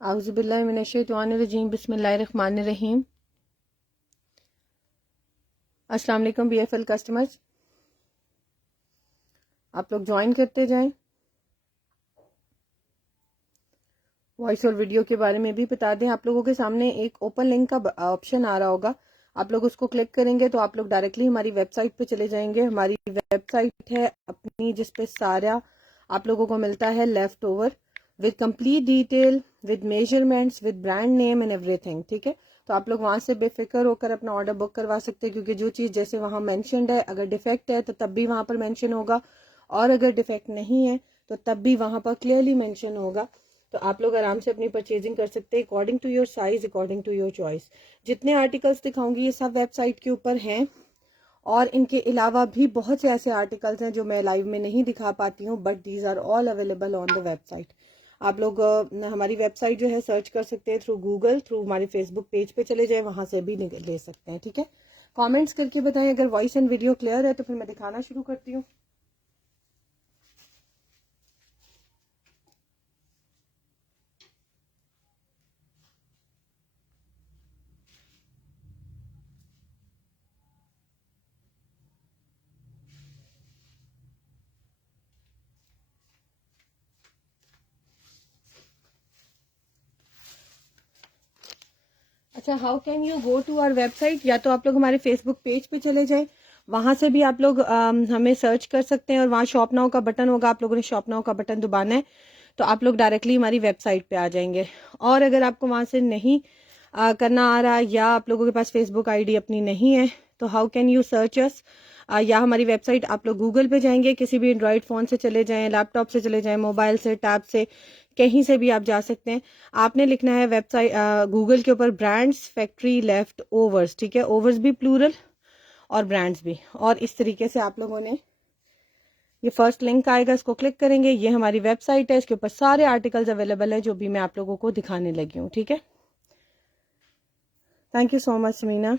आउज़ुबिल्लाहि मिनश्शैतानिर्रजीम बिस्मिल्लाहिर्रहमानिर्रहीम। अस्सलाम वालेकुम BFL कस्टमर्स, आप लोग ज्वाइन करते जाएं। वॉइस और वीडियो के बारे में भी बता दें। आप लोगों के सामने एक ओपन लिंक का ऑप्शन आ रहा होगा, आप लोग उसको क्लिक करेंगे तो आप लोग डायरेक्टली हमारी वेबसाइट पे चले जाएंगे। हमारी वेबसाइट है अपनी, जिसपे सारा आप लोगों को मिलता है left over with complete detail, with measurements, with brand name and everything. ठीक है, तो आप लोग वहां से बेफिक्र होकर अपना ऑर्डर बुक करवा सकते हैं, क्योंकि जो चीज़ जैसे वहां मेंशन्ड है, अगर डिफेक्ट है तो तब भी वहां पर मेंशन होगा, और अगर डिफेक्ट नहीं है तो तब भी वहां पर क्लियरली मेंशन होगा। तो आप लोग आराम से अपनी परचेजिंग कर सकते हैं according to your size, according to your choice. जितने आर्टिकल्स दिखाऊंगी ये सब वेबसाइट के ऊपर हैं, और इनके अलावा भी बहुत से ऐसे आर्टिकल्स हैं जो मैं लाइव में नहीं दिखा पाती हूँ, but these are all available on the website. आप लोग हमारी वेबसाइट जो है सर्च कर सकते हैं थ्रू गूगल, थ्रू हमारे फेसबुक पेज पे चले जाए, वहां से भी ले सकते हैं। ठीक है, कमेंट्स करके बताएं अगर वॉइस एंड वीडियो क्लियर है, तो फिर मैं दिखाना शुरू करती हूँ। अच्छा, how can you go to our website? या तो आप लोग हमारे फेसबुक पेज पे चले जाएं, वहां से भी आप लोग हमें सर्च कर सकते हैं, और वहाँ शॉप नाउ का बटन होगा, आप लोगों ने शॉप नाउ का बटन दबाना है तो आप लोग डायरेक्टली हमारी वेबसाइट पे आ जाएंगे। और अगर आपको वहां से नहीं करना आ रहा, या आप लोगों के पास फेसबुक आईडी अपनी नहीं है, तो हाउ कैन यू सर्च अस? या हमारी वेबसाइट आप लोग गूगल पे जाएंगे, किसी भी एंड्रॉयड फ़ोन से चले जाएं, लैपटॉप से चले जाएं, मोबाइल से, टैब से, कहीं से भी आप जा सकते हैं। आपने लिखना है वेबसाइट गूगल के ऊपर ब्रांड्स फैक्ट्री लेफ्ट ओवर्स। ठीक है, ओवर्स भी प्लूरल और ब्रांड्स भी। और इस तरीके से आप लोगों ने, ये फर्स्ट लिंक आएगा, इसको क्लिक करेंगे, ये हमारी वेबसाइट है, इसके ऊपर सारे आर्टिकल्स अवेलेबल है जो भी मैं आप लोगों को दिखाने लगी हूँ। ठीक है, thank you so much Sameena.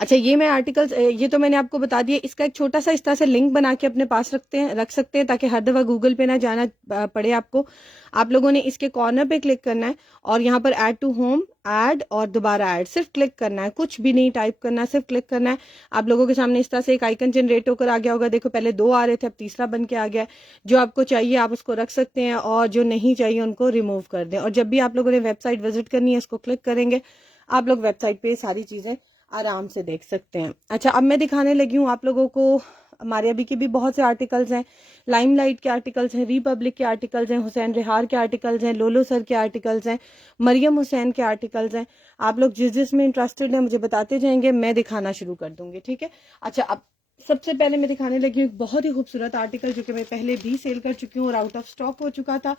अच्छा, ये मैं आर्टिकल्स, ये तो मैंने आपको बता दिया। इसका एक छोटा सा इस तरह से लिंक बना के अपने पास रख सकते हैं, ताकि हर दफ़ा गूगल पे ना जाना पड़े आपको। आप लोगों ने इसके कॉर्नर पे क्लिक करना है, और यहाँ पर ऐड टू होम, ऐड और दोबारा ऐड, सिर्फ क्लिक करना है, कुछ भी नहीं टाइप करना, सिर्फ क्लिक करना है। आप लोगों के सामने इस तरह से एक आइकन जनरेट होकर आ गया होगा। देखो, पहले 2 आ रहे थे, अब तीसरा बन के आ गया है। जो आपको चाहिए आप उसको रख सकते हैं, और जो नहीं चाहिए उनको रिमूव कर दें। और जब भी आप लोगों ने वेबसाइट विजिट करनी है, इसको क्लिक करेंगे, आप लोग वेबसाइट पे सारी चीज़ें आराम से देख सकते हैं। अच्छा, अब मैं दिखाने लगी हूँ आप लोगों को, मारिया बी के भी बहुत से आर्टिकल्स हैं, लाइमलाइट के आर्टिकल्स हैं, रिपब्लिक के आर्टिकल्स हैं, हुसैन रिहार के आर्टिकल्स हैं, लोलो सर के आर्टिकल्स हैं, मरियम हुसैन के आर्टिकल्स हैं। आप लोग जिस जिसमें इंटरेस्टेड हैं मुझे बताते जाएंगे, मैं दिखाना शुरू कर दूंगी। ठीक है, अच्छा, अब सबसे पहले मैं दिखाने लगी हूँ एक बहुत ही खूबसूरत आर्टिकल, जो कि मैं पहले भी सेल कर चुकी हूँ और आउट ऑफ स्टॉक हो चुका था।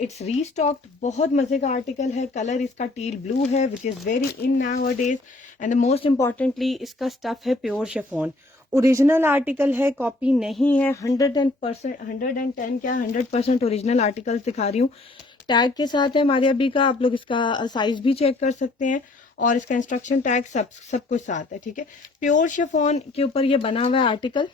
इट्स रीस्टॉक्ड, बहुत मजे का आर्टिकल है। कलर इसका टील ब्लू है, which is very in now days, and most importantly इसका स्टफ है प्योर शिफॉन। ओरिजिनल आर्टिकल है, कॉपी नहीं है। 110% क्या 100% ओरिजिनल आर्टिकल दिखा रही हूँ। टैग के साथ है मारिया बी का, आप लोग इसका साइज भी चेक कर सकते हैं, और इसका इंस्ट्रक्शन टैग सब कुछ साथ है। ठीक है, प्योर शिफॉन के ऊपर ये बना हुआ है आर्टिकल।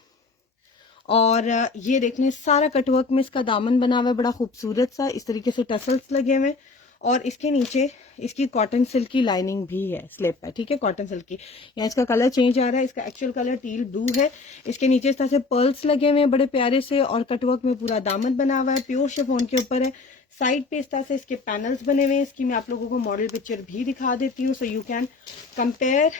और ये देख लें, सारा कटवर्क में इसका दामन बना हुआ है, बड़ा खूबसूरत सा, इस तरीके से टसल्स लगे हुए, और इसके नीचे इसकी कॉटन सिल्क की लाइनिंग भी है, स्लिप है। ठीक है, कॉटन सिल्क की। यहाँ इसका कलर चेंज आ रहा है, इसका एक्चुअल कलर टील ब्लू है। इसके नीचे इस तरह से पर्ल्स लगे हुए हैं बड़े प्यारे से, और कटवर्क में पूरा दामन बना हुआ है, प्योर शिफॉन के ऊपर है। साइड पे इस तरह से इसके पैनल्स बने हुए हैं। इसकी मैं आप लोगों को मॉडल पिक्चर भी दिखा देती हूँ, सो यू कैन कंपेयर,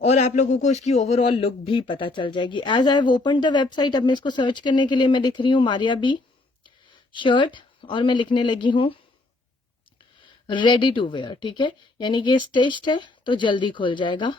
और आप लोगों को इसकी ओवरऑल लुक भी पता चल जाएगी। As I have open the website, अब मैं इसको सर्च करने के लिए मैं लिख रही हूँ मारिया बी शर्ट, और मैं लिखने लगी हूँ रेडी टू वेयर। ठीक है, यानी कि स्टिच्ड है तो जल्दी खुल जाएगा।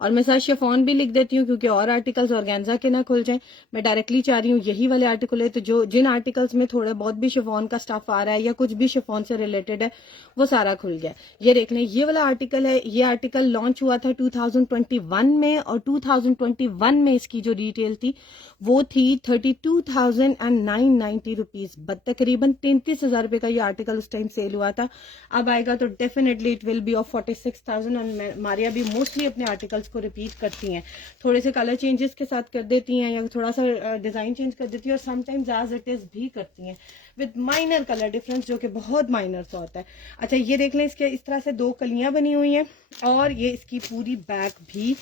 और मैं साथ शिफॉन भी लिख देती हूँ, क्योंकि और आर्टिकल्स ऑर्गेन्जा के ना खुल जाएं। मैं डायरेक्टली चाह रही हूँ यही वाले आर्टिकल है, तो जो जिन आर्टिकल्स में थोड़ा बहुत भी शिफॉन का स्टफ आ रहा है, या कुछ भी शिफॉन से रिलेटेड है, वो सारा खुल गया। ये देख लें, ये वाला आर्टिकल है। ये आर्टिकल लॉन्च हुआ था 2021 में, और 2021 में इसकी जो डिटेल थी वो थी 32,990 रुपीज, तकरीबन 33,000 रुपए का ये आर्टिकल उस टाइम सेल हुआ था। अब आएगा तो definitely it will be of 46,000। और मारिया भी मोस्टली अपने आर्टिकल्स को रिपीट करती हैं, थोड़े से कलर चेंजेस के साथ कर देती हैं या थोड़ा सा डिज़ाइन चेंज कर देती हैं, और समटाइम्स एज इट इज़ भी करती हैं विद माइनर कलर डिफरेंस, जो कि बहुत माइनर सा होता है। अच्छा ये देख लें, इसके इस तरह से 2 कलियां बनी हुई हैं, और ये इसकी पूरी बैक भी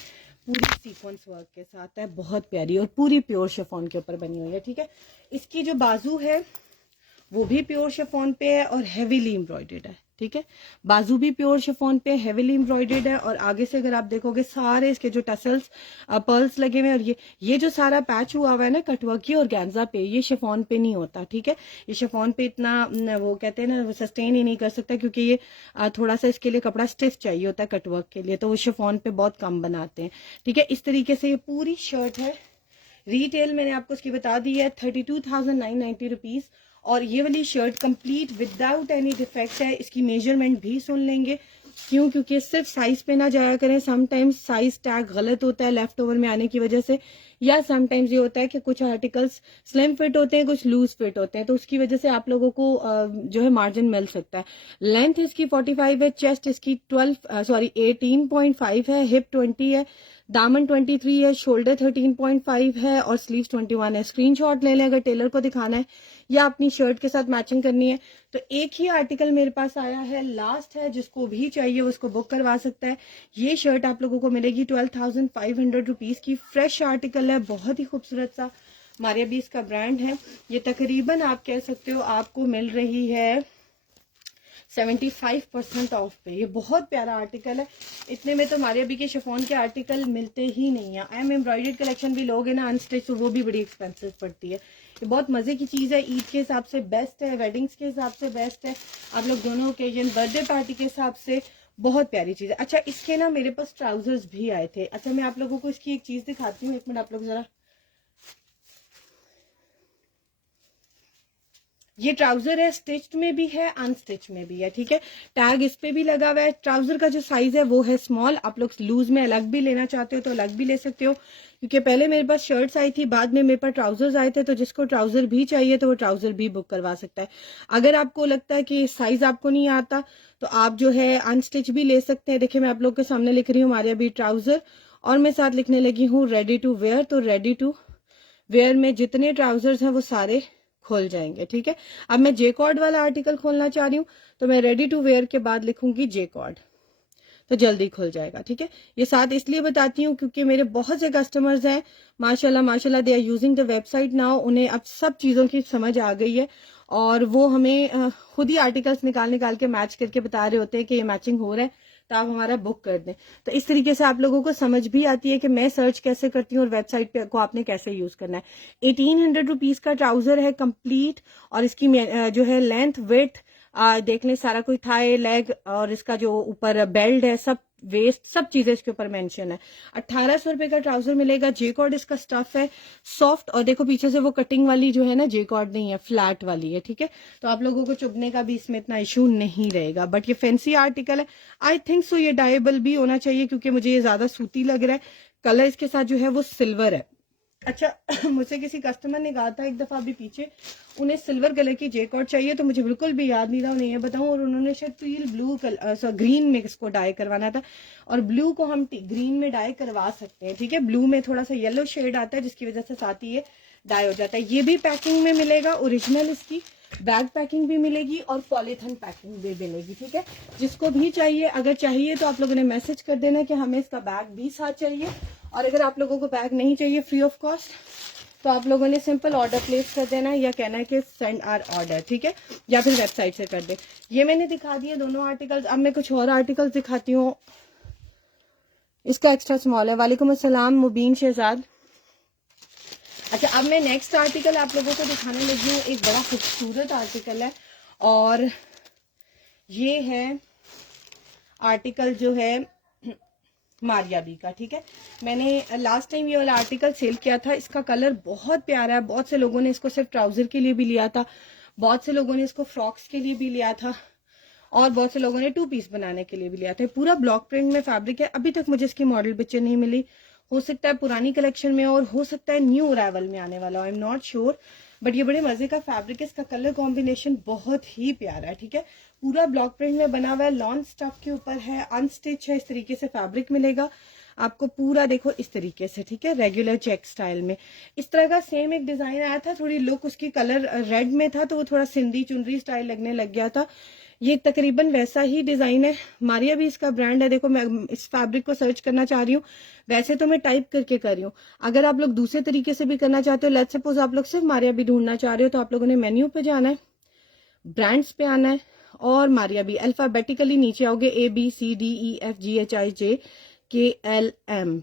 पूरी सीक्वेंस वर्क के साथ है, बहुत प्यारी, और पूरी प्योर शिफॉन के ऊपर बनी हुई है। ठीक है, इसकी जो बाजू है वो भी प्योर शिफॉन पे है और हेवीली एम्ब्रॉयडर्ड है। ठीक है, बाजू भी प्योर शिफॉन पे हेवीली एम्ब्रॉयडर्ड है, और आगे से अगर आप देखोगे सारे इसके जो टसल्स पर्ल्स लगे हुए हैं, और ये जो सारा पैच हुआ हुआ है ना कटवर्क की और गैंजा पे, ये शिफॉन पे नहीं होता। ठीक है, ये शिफॉन पे इतना वो कहते हैं ना, वो सस्टेन ही नहीं कर सकता, क्योंकि ये थोड़ा सा इसके लिए कपड़ा स्टिफ चाहिए होता है कटवर्क के लिए, तो वो शिफॉन पे बहुत कम बनाते हैं। ठीक है, इस तरीके से ये पूरी शर्ट है। रिटेल मैंने आपको इसकी बता दी है 32,990 रुपीज, और ये वाली shirt complete without any defect है। इसकी मेजरमेंट भी सुन लेंगे, क्यों? क्योंकि सिर्फ साइज पे ना जाया करें, समटाइम्स साइज टैग गलत होता है लेफ्ट ओवर में आने की वजह से, या समटाइम्स ये होता है कि कुछ आर्टिकल्स स्लिम फिट होते हैं, कुछ लूज फिट होते हैं, तो उसकी वजह से आप लोगों को जो है मार्जिन मिल सकता है। लेंथ इसकी 45 है, चेस्ट इसकी 18.5 है, हिप 20 है, दामन 23 है, शोल्डर 13.5 है, और स्लीव्स 21 है। स्क्रीनशॉट ले लें अगर टेलर को दिखाना है या अपनी शर्ट के साथ मैचिंग करनी है। तो एक ही आर्टिकल मेरे पास आया है, लास्ट है, जिसको भी चाहिए उसको बुक करवा सकता है। ये शर्ट आप लोगों को मिलेगी 12,500 रुपीज की। फ्रेश आर्टिकल है, बहुत ही खूबसूरत सा, मारिया बीस का ब्रांड है। ये तकरीबन आप कह सकते हो आपको मिल रही है 75% ऑफ पे। ये बहुत प्यारा आर्टिकल है, इतने में तो मारिया बी के शिफॉन के आर्टिकल मिलते ही नहीं है। आई एम एम्ब्रॉयडर्ड कलेक्शन भी लोगे ना अनस्टिच, तो वो भी बड़ी एक्सपेंसिव पड़ती है। ये बहुत मजे की चीज है, ईद के हिसाब से बेस्ट है, वेडिंग्स के हिसाब से बेस्ट है, आप लोग दोनों ओकेजन, बर्थडे पार्टी के हिसाब से बहुत प्यारी चीज है। अच्छा इसके ना मेरे पास ट्राउजर्स भी आए थे। अच्छा मैं आप लोगों को इसकी एक चीज दिखाती हूँ, एक मिनट आप लोग जरा। ये ट्राउजर है, स्टिच्ड में भी है, अनस्टिच में भी है। ठीक है, टैग इस पे भी लगा हुआ है। ट्राउजर का जो साइज है वो है स्मॉल, आप लोग लूज में अलग भी लेना चाहते हो तो अलग भी ले सकते हो, क्योंकि पहले मेरे पास शर्ट्स आई थी, बाद में मेरे पास ट्राउजर्स आए थे, तो जिसको ट्राउजर भी चाहिए तो वो ट्राउजर भी बुक करवा सकता है। अगर आपको लगता है कि साइज आपको नहीं आता तो आप जो है अनस्टिच भी ले सकते हैं। देखिए मैं आप लोग के सामने लिख रही हूँ मारिया बी ट्राउजर, और मैं साथ लिखने लगी हूँ रेडी टू वेयर। तो रेडी टू वेयर में जितने ट्राउजर्स हैं वो सारे खोल जाएंगे। ठीक है, अब मैं जे कॉर्ड वाला आर्टिकल खोलना चाह रही हूँ, तो मैं रेडी टू वेयर के बाद लिखूंगी जे कॉर्ड, तो जल्दी खुल जाएगा। ठीक है, ये साथ इसलिए बताती हूँ क्योंकि मेरे बहुत से कस्टमर्स हैं, माशाल्लाह माशाल्लाह, they are using the website now, उन्हें अब सब चीज़ों की समझ आ गई है, और वो हमें खुद ही आर्टिकल्स निकाल निकाल के मैच करके बता रहे होते हैं कि ये मैचिंग हो रहा है तो आप हमारा बुक कर दें। तो इस तरीके से आप लोगों को समझ भी आती है कि मैं सर्च कैसे करती हूँ और वेबसाइट पे को आपने कैसे यूज करना है। 1800 रुपीज का ट्राउजर है कंप्लीट, और इसकी जो है लेंथ विड्थ देख लें, सारा कुछ थाई लेग, और इसका जो ऊपर बेल्ट है, सब वेस्ट, सब चीजें इसके ऊपर मेंशन है। 1800 रुपए का ट्राउजर मिलेगा। जे कॉर्ड इसका स्टफ है, सॉफ्ट, और देखो पीछे से वो कटिंग वाली जो है ना जे कॉर्ड नहीं है, फ्लैट वाली है। ठीक है, तो आप लोगों को चुभने का भी इसमें इतना इशू नहीं रहेगा। बट ये फैंसी आर्टिकल है, आई थिंक सो ये डाइबल भी होना चाहिए, क्योंकि मुझे ये ज्यादा सूती लग रहा है। कलर इसके साथ जो है वो सिल्वर है। अच्छा मुझसे किसी कस्टमर ने कहा था एक दफा अभी पीछे, उन्हें सिल्वर कलर की जेकॉर्ड चाहिए, तो मुझे बिल्कुल भी याद नहीं था उन्हें ये बताऊं, और उन्होंने शायद पील ब्लू कलर ग्रीन में इसको डाई करवाना था, और ब्लू को हम ग्रीन में डाई करवा सकते हैं। ठीक है, ब्लू में थोड़ा सा येलो शेड आता है जिसकी वजह से साथ ही ये डाई हो जाता है। ये भी पैकिंग में मिलेगा, ओरिजिनल इसकी बैग पैकिंग भी मिलेगी और पॉलीथिन पैकिंग भी मिलेगी। ठीक है, जिसको भी चाहिए, अगर चाहिए तो आप लोगों ने मैसेज कर देना कि हमें इसका बैग भी साथ चाहिए, और अगर आप लोगों को बैग नहीं चाहिए फ्री ऑफ कॉस्ट, तो आप लोगों ने सिंपल ऑर्डर प्लेस कर देना, या कहना है कि सेंड आर ऑर्डर। ठीक है, या फिर वेबसाइट से कर दे। ये मैंने दिखा दिए दोनों आर्टिकल्स। अब मैं कुछ और आर्टिकल्स दिखाती हूँ। इसका एक्स्ट्रा स्मॉल है। वालेकुम अस्सलाम मुबीन शहजाद। अच्छा अब मैं नेक्स्ट आर्टिकल आप लोगों को दिखाने लगी हूँ, एक बड़ा खूबसूरत आर्टिकल है, और ये है आर्टिकल जो है मारिया बी का। ठीक है, मैंने लास्ट टाइम ये वाला आर्टिकल सेल किया था, इसका कलर बहुत प्यारा है। बहुत से लोगों ने इसको सिर्फ ट्राउजर के लिए भी लिया था, बहुत से लोगों ने इसको फ्रॉक्स के लिए भी लिया था, और बहुत से लोगों ने 2 पीस बनाने के लिए भी लिया था। पूरा ब्लॉक प्रिंट में फैब्रिक है। अभी तक मुझे इसकी मॉडल पिक्चर नहीं मिली, हो सकता है पुरानी कलेक्शन में और हो सकता है न्यू अराइवल में आने वाला, I am not sure, but ये बड़े मजे का फैब्रिक है। इसका कलर कॉम्बिनेशन बहुत ही प्यारा है। ठीक है, पूरा ब्लॉक प्रिंट में बना हुआ है, लॉन स्टफ के ऊपर है, अनस्टिच है, इस तरीके से फैब्रिक मिलेगा। आपको पूरा देखो इस तरीके से, ठीक है, रेगुलर चेक स्टाइल में। इस तरह का सेम एक डिजाइन आया था, थोड़ी लुक उसकी कलर रेड में था तो वो थोड़ा सिंधी चुनरी स्टाइल लगने लग गया था। ये तकरीबन वैसा ही डिजाइन है, मारिया भी इसका ब्रांड है। देखो मैं इस फैब्रिक को सर्च करना चाह रही हूँ, वैसे तो मैं टाइप करके कर रही हूँ। अगर आप लोग दूसरे तरीके से भी करना चाहते हो, लेट्स सपोज आप लोग सिर्फ मारिया भी ढूंढना चाह रहे हो, तो आप लोगों ने मेन्यू पे जाना है, ब्रांड्स पे आना है और मारिया भी अल्फाबेटिकली नीचे आओगे, ABCDEFGHIJKLM,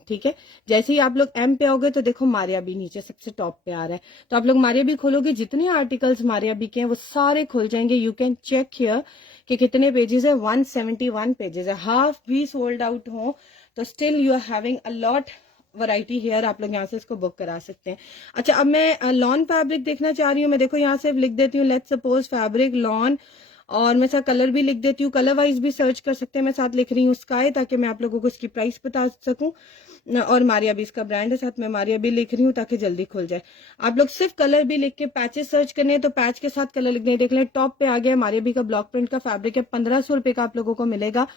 ठीक है। जैसे ही आप लोग एम पे आओगे तो देखो मारिया भी नीचे सबसे टॉप पे आ रहा है। तो आप लोग मारिया भी खोलोगे, जितने आर्टिकल्स मारिया भी के हैं वो सारे खुल जाएंगे। यू कैन चेक हियर कि कितने पेजेस है, 171 पेजेस है। हाफ भी सोल्ड आउट हो तो still you are having a lot variety here, आप लोग यहाँ से इसको बुक करा सकते हैं। अच्छा, अब मैं लॉन फैब्रिक देखना चाह रही हूँ। मैं देखो यहाँ से लिख देती हूँ, लेट्स सपोज फैब्रिक लॉन, और मैं साथ कलर भी लिख देती हूँ, कलर वाइज भी सर्च कर सकते हैं। मैं साथ लिख रही हूँ स्काई, ताकि मैं आप लोगों को इसकी प्राइस बता सकूं। और मारिया भी इसका ब्रांड है, साथ में मारिया भी लिख रही हूँ ताकि जल्दी खुल जाए। आप लोग सिर्फ कलर भी लिख के पैचेस सर्च करने हैं तो पैच के साथ कलर लिखने, देख लें टॉप पे आ गया मारिया भी का ब्लॉक प्रिंट का फैब्रिक है, 1500 रुपए का आप लोगों को मिलेगा।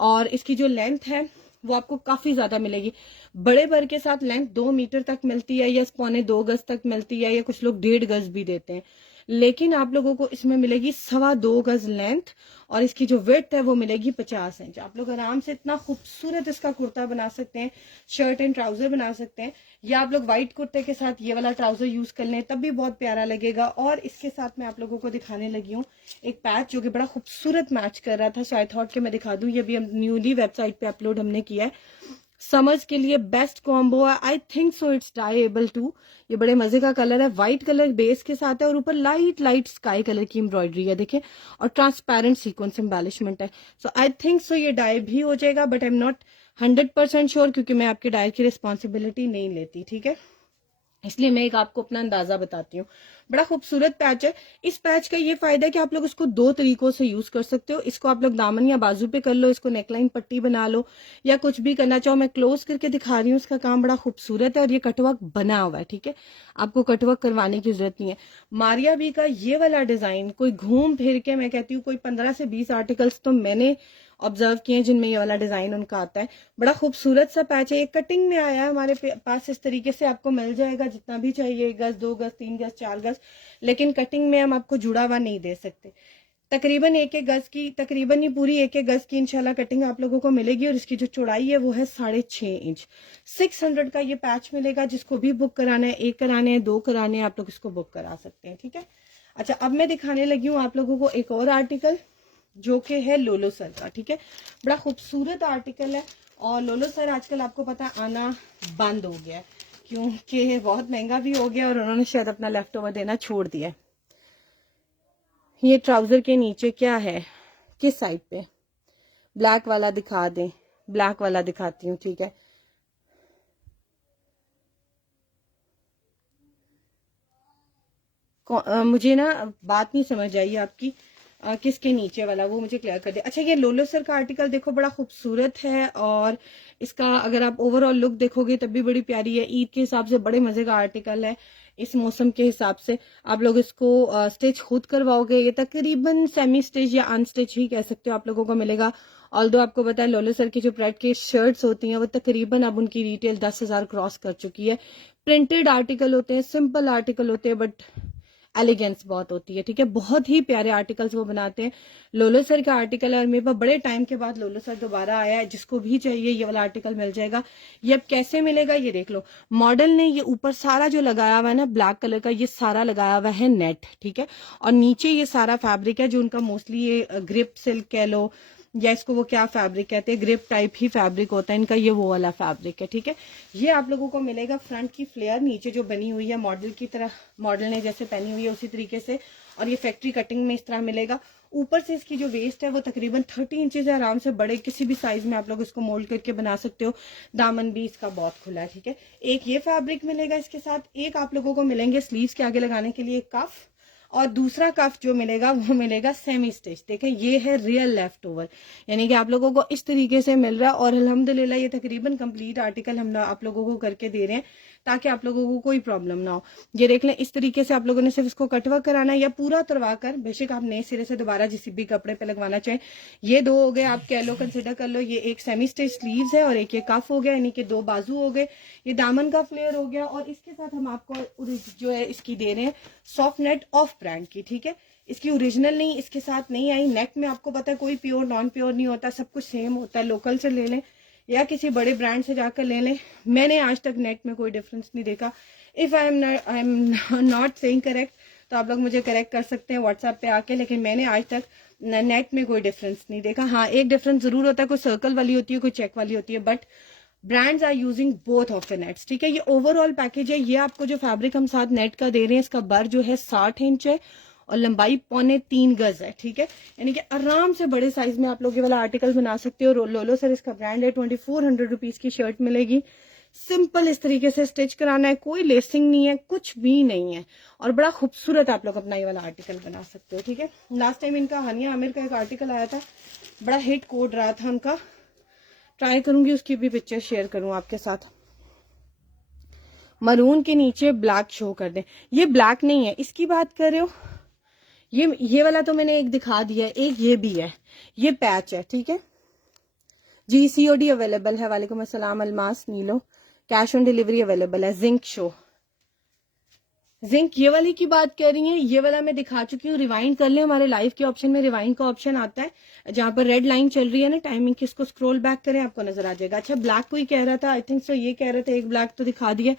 और इसकी जो लेंथ है वो आपको काफी ज्यादा मिलेगी। बड़े भर के साथ लेंथ 2 मीटर तक मिलती है, या 1.25 गज तक मिलती है, या कुछ लोग 1.5 गज भी देते हैं। लेकिन आप लोगों को इसमें मिलेगी 2.25 गज लेंथ, और इसकी जो विड्थ है वो मिलेगी 50 इंच। आप लोग आराम से इतना खूबसूरत इसका कुर्ता बना सकते हैं, शर्ट एंड ट्राउजर बना सकते हैं, या आप लोग व्हाइट कुर्ते के साथ ये वाला ट्राउजर यूज कर लें तब भी बहुत प्यारा लगेगा। और इसके साथ मैं आप लोगों को दिखाने लगी हूँ एक पैच जो कि बड़ा खूबसूरत मैच कर रहा था, सो आई थॉट कि मैं दिखा दूं। ये भी हम न्यूली वेबसाइट पे अपलोड हमने किया है, समर्स के लिए बेस्ट कॉम्बो है। I think so it's dyeable too. ये बड़े मजे का कलर है, व्हाइट कलर बेस के साथ है और ऊपर लाइट लाइट स्काई कलर की एम्ब्रॉयडरी है, देखें, और ट्रांसपेरेंट सीक्वेंस एम्बेलिशमेंट है। सो आई थिंक सो ये डाई भी हो जाएगा, but I am not 100% sure, क्योंकि मैं आपके डाई की रिस्पॉन्सिबिलिटी नहीं लेती, ठीक है, इसलिए मैं एक आपको अपना अंदाजा बताती हूँ। बड़ा खूबसूरत पैच है। इस पैच का ये फायदा है कि आप लोग इसको 2 तरीकों से यूज कर सकते हो। इसको आप लोग दामन या बाजू पे कर लो, इसको नेकलाइन पट्टी बना लो, या कुछ भी करना चाहो। मैं क्लोज करके दिखा रही हूँ, इसका काम बड़ा खूबसूरत है और ये कटवर्क बना हुआ है, ठीक है, आपको कटवर्क करवाने की जरूरत नहीं है। मारिया बी का ये वाला डिजाइन कोई घूम फिर के, मैं कहती हूँ कोई 15 से 20 आर्टिकल्स तो मैंने ऑब्जर्व किए जिनमें ये वाला डिजाइन उनका आता है। बड़ा खूबसूरत सा पैच है, ये कटिंग में आया है हमारे पास, इस तरीके से आपको मिल जाएगा जितना भी चाहिए, 1 गज 2 गज 3 गज 4 गज, लेकिन कटिंग में हम आपको जुड़ा हुआ नहीं दे सकते। तकरीबन 1-1 गज की, तकरीबन ही पूरी 1-1 गज की इंशाल्लाह कटिंग आप लोगों को मिलेगी। और इसकी जो चौड़ाई है वो है 6.5 इंच। 600 का ये पैच मिलेगा। जिसको भी बुक कराना है, 1 कराने हैं 2 कराने हैं, आप लोग इसको बुक करा सकते हैं, ठीक है। अच्छा, अब मैं दिखाने लगी हूँ आप लोगों को एक और आर्टिकल जो कि है लोलो सर का, ठीक है, बड़ा खूबसूरत आर्टिकल है। और लोलो सर आजकल आपको पता आना बंद हो गया है, क्योंकि बहुत महंगा भी हो गया और उन्होंने शायद अपना लेफ्ट ओवर देना छोड़ दिया है। ये ट्राउजर के नीचे क्या है, किस साइड पे, ब्लैक वाला दिखा दें, ब्लैक वाला दिखाती हूँ, ठीक है। मुझे ना बात नहीं समझ आई आपकी, किसके नीचे वाला, वो मुझे क्लियर कर दे। अच्छा, ये लोलो सर का आर्टिकल देखो बड़ा खूबसूरत है, और इसका अगर आप ओवरऑल लुक देखोगे तब भी बड़ी प्यारी है। ईद के हिसाब से बड़े मजे का आर्टिकल है। इस मौसम के हिसाब से आप लोग इसको स्टिच खुद करवाओगे, ये तकरीबन सेमी स्टिच या अनस्टिच ही कह सकते हो, आप लोगों को मिलेगा। ऑल्दो आपको पता है लोलो सर की जो प्रेड के शर्ट्स होती हैं वो तकरीबन अब उनकी रिटेल 10,000 क्रॉस कर चुकी है। प्रिंटेड आर्टिकल होते हैं, सिंपल आर्टिकल होते हैं, बट एलिगेंस बहुत होती है, ठीक है, बहुत ही प्यारे आर्टिकल्स वो बनाते हैं। लोलो सर का आर्टिकल है और मेरे पास बड़े टाइम के बाद लोलो सर दोबारा आया है। जिसको भी चाहिए ये वाला आर्टिकल मिल जाएगा। ये अब कैसे मिलेगा ये देख लो। मॉडल ने ये ऊपर सारा जो लगाया हुआ है ना ब्लैक कलर का, ये सारा लगाया हुआ है नेट, ठीक है, और नीचे ये सारा फैब्रिक है जो उनका मोस्टली ये ग्रिप सिल्क कह लो, या इसको वो क्या फैब्रिक कहते हैं, ग्रिप टाइप ही फैब्रिक होता है इनका, ये वो वाला फैब्रिक है, ठीक है। ये आप लोगों को मिलेगा। फ्रंट की फ्लेयर नीचे जो बनी हुई है मॉडल की तरह, मॉडल ने जैसे पहनी हुई है उसी तरीके से, और ये फैक्ट्री कटिंग में इस तरह मिलेगा। ऊपर से इसकी जो वेस्ट है वो तकरीबन 30 इंचेस है, आराम से बड़े किसी भी साइज में आप लोग इसको मोल्ड करके बना सकते हो। दामन भी इसका बहुत खुला है, ठीक है। एक ये फैब्रिक मिलेगा इसके साथ, एक आप लोगों को मिलेंगे स्लीव्स के आगे लगाने के लिए कफ, और दूसरा कफ जो मिलेगा वो मिलेगा सेमी स्टिच। देखें ये है रियल लेफ्ट ओवर, यानी कि आप लोगों को इस तरीके से मिल रहा है। और अल्हम्दुलिल्लाह ये तकरीबन कंप्लीट आर्टिकल हम आप लोगों को करके दे रहे हैं ताकि आप लोगों को कोई प्रॉब्लम ना हो। ये देख लें, इस तरीके से आप लोगों ने सिर्फ इसको कटवर्क कराना है या पूरा उतरवा कर, बेशक आप नए सिरे से दोबारा जिस भी कपड़े पे लगवाना चाहें। ये दो हो गए, आप कह लो, कंसिडर कर लो, ये एक सेमी स्टिच स्लीव्स है और एक ये कफ हो गया, यानी कि 2 बाजू हो गए, ये दामन का फ्लेयर हो गया। और इसके साथ हम आपको जो है इसकी दे रहे हैं सॉफ्ट नेट ऑफ ब्रांड की, ठीक है। इसकी ओरिजिनल नहीं इसके साथ नहीं आई। नेक में आपको पता है कोई प्योर नॉन प्योर नहीं होता, सब कुछ सेम होता है। लोकल से ले लें या किसी बड़े ब्रांड से जाकर ले लें, मैंने आज तक नेट में कोई डिफरेंस नहीं देखा। If I am not saying correct तो आप लोग मुझे करेक्ट कर सकते हैं व्हाट्सएप पे आके, लेकिन मैंने आज तक नेट में कोई डिफरेंस नहीं देखा। हाँ, एक डिफरेंस जरूर होता है, कोई सर्कल वाली होती है, कोई चेक वाली होती है, but brands are using both of the nets, ठीक है। ये ओवरऑल पैकेज है। ये आपको जो फैब्रिक हम साथ नेट का दे रहे हैं, इसका बर जो है 60 इंच है और लंबाई 3.25 गज है, ठीक है। यानी कि आराम से बड़े साइज में आप लोग ये वाला आर्टिकल बना सकते हो। लोलो सर इसका ब्रांड है। 2400 रुपीज की शर्ट मिलेगी। सिंपल इस तरीके से स्टिच कराना है, कोई लेसिंग नहीं है, कुछ भी नहीं है, और बड़ा खूबसूरत आप लोग अपना ये वाला आर्टिकल बना सकते हो, ठीक है। लास्ट टाइम इनका हानिया आमिर का एक आर्टिकल आया था, बड़ा हिट कोड रहा था उनका। ट्राई करूंगी उसकी भी पिक्चर शेयर करूं आपके साथ। मरून के नीचे ब्लैक शो कर दें। ये ब्लैक नहीं है, इसकी बात कर रहे हो। ये वाला तो मैंने एक दिखा दिया है, एक ये भी है, ये पैच है, ठीक है जी। COD अवेलेबल है। वालेकुम अस्सलाम अलमास नीलो। कैश ऑन डिलीवरी अवेलेबल है। जिंक शो, जिंक ये वाली की बात कर रही है। ये वाला मैं दिखा चुकी हूँ। रिवाइंड कर ले, हमारे लाइव के ऑप्शन में रिवाइंड का ऑप्शन आता है, जहां पर रेड लाइन चल रही है ना टाइमिंग की, इसको स्क्रॉल बैक करें, आपको नजर आ जाएगा। अच्छा, ब्लैक कोई कह रहा था, आई थिंक सो ये कह रहे थे। एक ब्लैक तो दिखा दिया,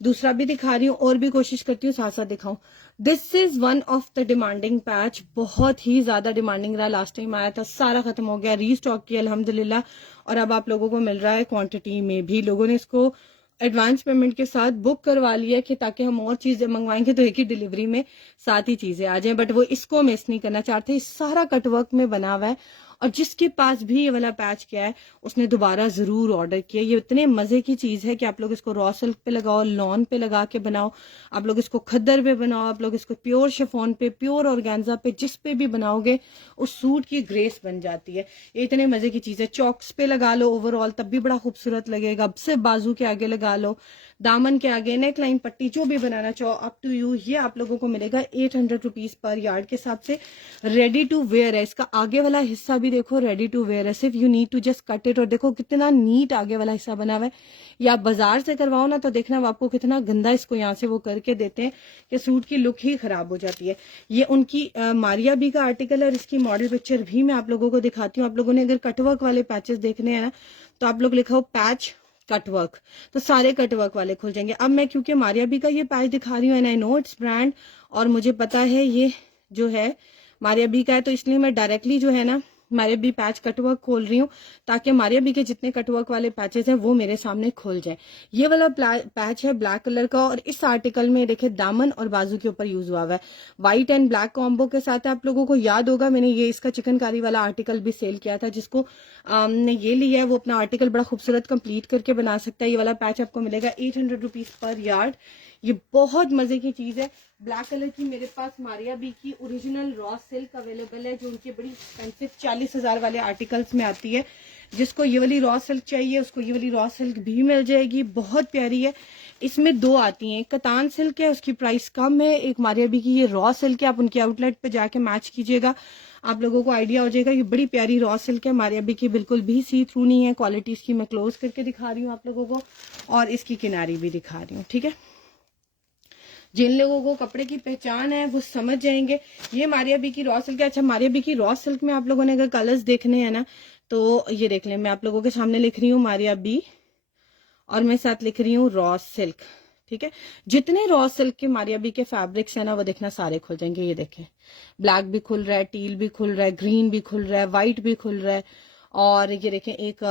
दूसरा भी दिखा रही हूँ, और भी कोशिश करती हूँ साथ साथ दिखाऊं। This is one of the demanding patch, बहुत ही ज्यादा डिमांडिंग रहा। लास्ट टाइम आया था, सारा खत्म हो गया, रीस्टॉक किया अल्हम्दुलिल्लाह, और अब आप लोगों को मिल रहा है क्वांटिटी में भी। लोगों ने इसको एडवांस पेमेंट के साथ बुक करवा लिया कि ताकि हम और चीजें मंगवाएंगे तो एक ही डिलीवरी में साथ ही चीजें आ जाएं, बट वो इसको मिस नहीं करना चाहते। सारा कटवर्क में बना हुआ है, और जिसके पास भी ये वाला पैच किया है उसने दोबारा जरूर ऑर्डर किया। ये इतने मजे की चीज है कि आप लोग इसको रॉ सिल्क पे लगाओ, लॉन पे लगा के बनाओ, आप लोग इसको खद्दर पे बनाओ, आप लोग इसको प्योर शिफॉन पे, प्योर ऑर्गेन्जा पे, जिस पे भी बनाओगे उस सूट की ग्रेस बन जाती है। ये इतने मजे की चीज है। चॉक्स पे लगा लो ओवरऑल, तब भी बड़ा खूबसूरत लगेगा। अब से बाजू के आगे लगा लो, दामन के आगे, नेक लाइन, पट्टी, जो भी बनाना चाहो, अप टू यू। ये आप लोगों को मिलेगा 800 रुपीज पर यार्ड के हिसाब से। रेडी टू वेयर है। इसका आगे वाला हिस्सा भी देखो रेडी टू वेयर है, सिर्फ you need to just cut it. और देखो कितना नीट आगे वाला हिस्सा बना हुआ है। या आप बाजार से करवाओ ना तो देखना आपको कितना गंदा इसको यहाँ से वो करके देते हैं कि सूट की लुक ही खराब हो जाती है। ये उनकी मारिया बी का आर्टिकल है, और इसकी मॉडल पिक्चर भी मैं आप लोगों को दिखाती हूँ। आप लोगों ने अगर कटवर्क वाले पैचेस देखने हैं ना, तो आप लोग लिखो पैच कटवर्क, तो सारे कटवर्क वाले खुल जाएंगे। अब मैं क्योंकि मारिया बी का ये पैच दिखा रही हूँ, and I know it's brand, और मुझे पता है ये जो है मारिया बी का है, तो इसलिए मैं डायरेक्टली जो है ना मारिया बी पैच कटवर्क खोल रही हूँ, ताकि मारिया बी के जितने कटवर्क वाले पैचेस हैं वो मेरे सामने खुल जाए। ये वाला पैच है ब्लैक कलर का, और इस आर्टिकल में देखे दामन और बाजू के ऊपर यूज हुआ है। व्हाइट एंड ब्लैक कॉम्बो के साथ है। आप लोगों को याद होगा मैंने ये इसका चिकनकारी वाला आर्टिकल भी सेल किया था, जिसको ने ये लिया है वो अपना आर्टिकल बड़ा खूबसूरत कंप्लीट करके बना सकता है। ये वाला पैच आपको मिलेगा 800 रुपीज पर यार्ड। ये बहुत मजे की चीज है। ब्लैक कलर की मेरे पास मारिया बी की ओरिजिनल रॉ सिल्क अवेलेबल है, जो उनके बड़ी एक्सपेंसिव 40,000 वाले आर्टिकल्स में आती है। जिसको ये वाली रॉ सिल्क चाहिए उसको ये वाली रॉ सिल्क भी मिल जाएगी, बहुत प्यारी है। इसमें दो आती हैं, एक कतान सिल्क है, उसकी प्राइस कम है, एक मारिया बी की ये रॉ सिल्क है। आप उनके आउटलेट पे जाके मैच कीजिएगा, आप लोगों को आइडिया हो जाएगा। ये बड़ी प्यारी रॉ सिल्क है मारिया बी की, बिल्कुल भी सी थ्रू नहीं है। क्वालिटी इसकी मैं क्लोज करके दिखा रही हूँ आप लोगों को, और इसकी किनारी भी दिखा रही हूँ, ठीक है। जिन लोगों को कपड़े की पहचान है वो समझ जाएंगे। ये मारिया बी की रॉ सिल्क है। अच्छा, मारिया बी की रॉ सिल्क में आप लोगों ने अगर कलर्स देखने हैं ना, तो ये देख लें। मैं आप लोगों के सामने लिख रही हूँ मारिया बी, और मैं साथ लिख रही हूँ रॉ सिल्क, ठीक है। जितने रॉ सिल्क के मारिया बी के फैब्रिक्स है ना, वो देखना सारे खुल जाएंगे। ये देखें, ब्लैक भी खुल रहा है, टील भी खुल रहा है, ग्रीन भी खुल रहा है, व्हाइट भी खुल रहा है, और ये देखें एक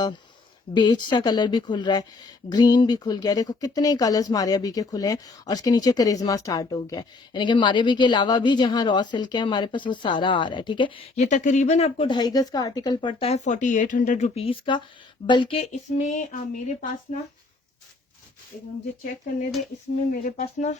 बेज सा कलर भी खुल रहा है, ग्रीन भी खुल गया। देखो कितने कलर्स मारिया बी के खुले हैं, और उसके नीचे करिश्मा स्टार्ट हो गया है। यानी कि मारिया बी के अलावा भी जहां रॉ सिल्क है हमारे पास, वो सारा आ रहा है, ठीक है। ये तकरीबन आपको 2.5 गज का आर्टिकल पड़ता है 4800 रुपीज का। बल्कि इसमें मेरे पास ना, एक मुझे चेक करने दे, इसमें मेरे पास ना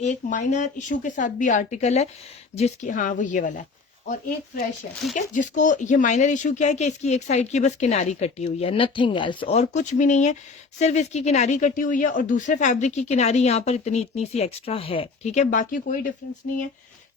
एक माइनर इशू के साथ भी आर्टिकल है, जिसकी, हाँ वो ये वाला है, और एक फ्रेश है, ठीक है। जिसको ये माइनर इशू क्या है कि इसकी एक साइड की बस किनारी कटी हुई है, नथिंग एल्स, और कुछ भी नहीं है, सिर्फ इसकी किनारी कटी हुई है और दूसरे फैब्रिक की किनारी यहाँ पर इतनी इतनी सी एक्स्ट्रा है, ठीक है। बाकी कोई डिफरेंस नहीं है,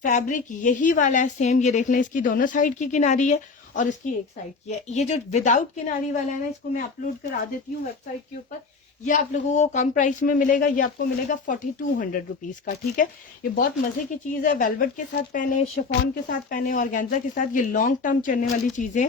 फैब्रिक यही वाला है सेम। ये देख लें, इसकी दोनों साइड की किनारी है और इसकी एक साइड की है। ये जो विदाउट किनारी वाला है ना, इसको मैं अपलोड करा देती हूँ वेबसाइट के ऊपर। ये आप लोगों को कम प्राइस में मिलेगा, ये आपको मिलेगा 4200 रुपीज का, ठीक है। ये बहुत मजे की चीज है, वेलवेट के साथ पहने, शिफॉन के साथ पहने, ऑर्गेन्जा के साथ, ये लॉन्ग टर्म चलने वाली चीजें।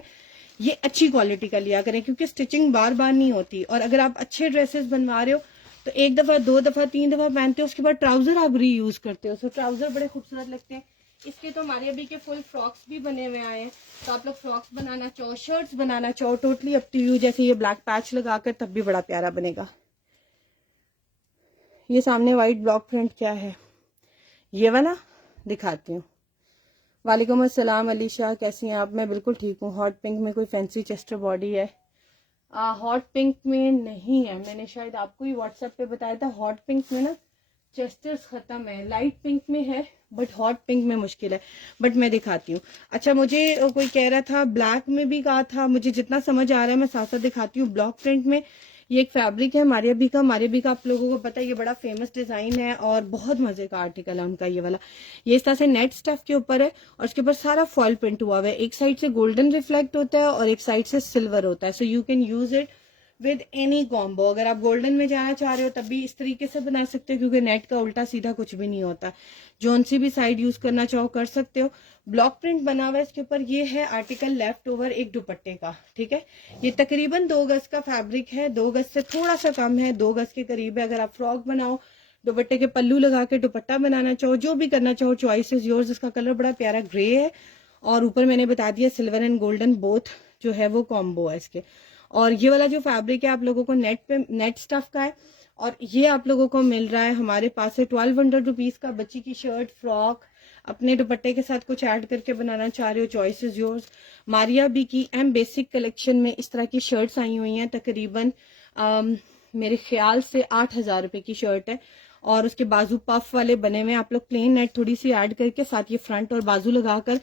ये अच्छी क्वालिटी का लिया करें क्योंकि स्टिचिंग बार बार नहीं होती, और अगर आप अच्छे ड्रेसेस बनवा रहे हो तो एक दफा, दो दफा, तीन दफा पहनते हो, उसके बाद ट्राउजर आप रीयूज करते हो, सो ट्राउजर बड़े खूबसूरत लगते हैं। इसके तो हमारे अभी के फुल फ्रॉक्स भी बने हुए आए हैं, तो आप लोग फ्रॉक्स बनाना चाहो, शर्ट्स बनाना चाहो, टोटली अप टू यू। जैसे ये ब्लैक पैच लगाकर तब भी बड़ा प्यारा बनेगा। ये सामने व्हाइट ब्लॉक प्रिंट क्या है, ये वाला दिखाती हूँ। वालेकुम अस्सलाम अलीशा, कैसी हैं आप? मैं बिल्कुल ठीक हूँ। हॉट पिंक में कोई फैंसी चेस्टर बॉडी है? हॉट पिंक में नहीं है, मैंने शायद आपको ही व्हाट्सएप पे बताया था। हॉट पिंक में ना चेस्टर्स खत्म है, लाइट पिंक में है बट हॉट पिंक में मुश्किल है, बट मैं दिखाती हूँ। अच्छा, मुझे कोई कह रहा था ब्लैक में भी कहा था, मुझे जितना समझ आ रहा है मैं साथ साथ दिखाती हूँ। ब्लॉक प्रिंट में ये एक फैब्रिक है मारिया बी का। मारिया बी का आप लोगों को पता है, ये बड़ा फेमस डिजाइन है और बहुत मजे का आर्टिकल है उनका ये वाला। ये इस तरह से नेट स्टफ के ऊपर है और उसके ऊपर सारा फॉल प्रिंट हुआ हुआ है। एक साइड से गोल्डन रिफ्लेक्ट होता है और एक साइड से सिल्वर होता है, so you can use it with any combo. अगर आप गोल्डन में जाना चाह रहे हो तब भी इस तरीके से बना सकते हो क्योंकि नेट का उल्टा सीधा कुछ भी नहीं होता। जोन सी भी साइड यूज करना चाहो कर सकते हो। ब्लॉक प्रिंट बना हुआ है इसके ऊपर। ये है आर्टिकल लेफ्ट ओवर एक दुपट्टे का, ठीक है। ये तकरीबन 2 गज का फैब्रिक है, 2 गज से थोड़ा सा कम है, 2 गज के करीब है। अगर आप फ्रॉक बनाओ, दुपट्टे के पल्लू लगा के दुपट्टा बनाना चाहो, जो भी करना चाहो, चॉइस इज योर्स। इसका कलर बड़ा प्यारा ग्रे है और ऊपर मैंने बता दिया सिल्वर एंड गोल्डन बोथ जो है वो कॉम्बो है इसके। और ये वाला जो फैब्रिक है आप लोगों को नेट स्टफ का है और ये आप लोगों को मिल रहा है हमारे पास से 1200 रुपीज का। बच्ची की शर्ट, फ्रॉक, अपने दुपट्टे के साथ कुछ ऐड करके बनाना चाह रहे हो, choice is yours. Maria B की एम बेसिक कलेक्शन में इस तरह की शर्ट्स आई हुई हैं, तकरीबन मेरे ख्याल से 8000 रुपए की शर्ट है और उसके बाजू पफ वाले बने हुए। आप लोग प्लेन नेट थोड़ी सी ऐड करके साथ ये फ्रंट और बाजू लगाकर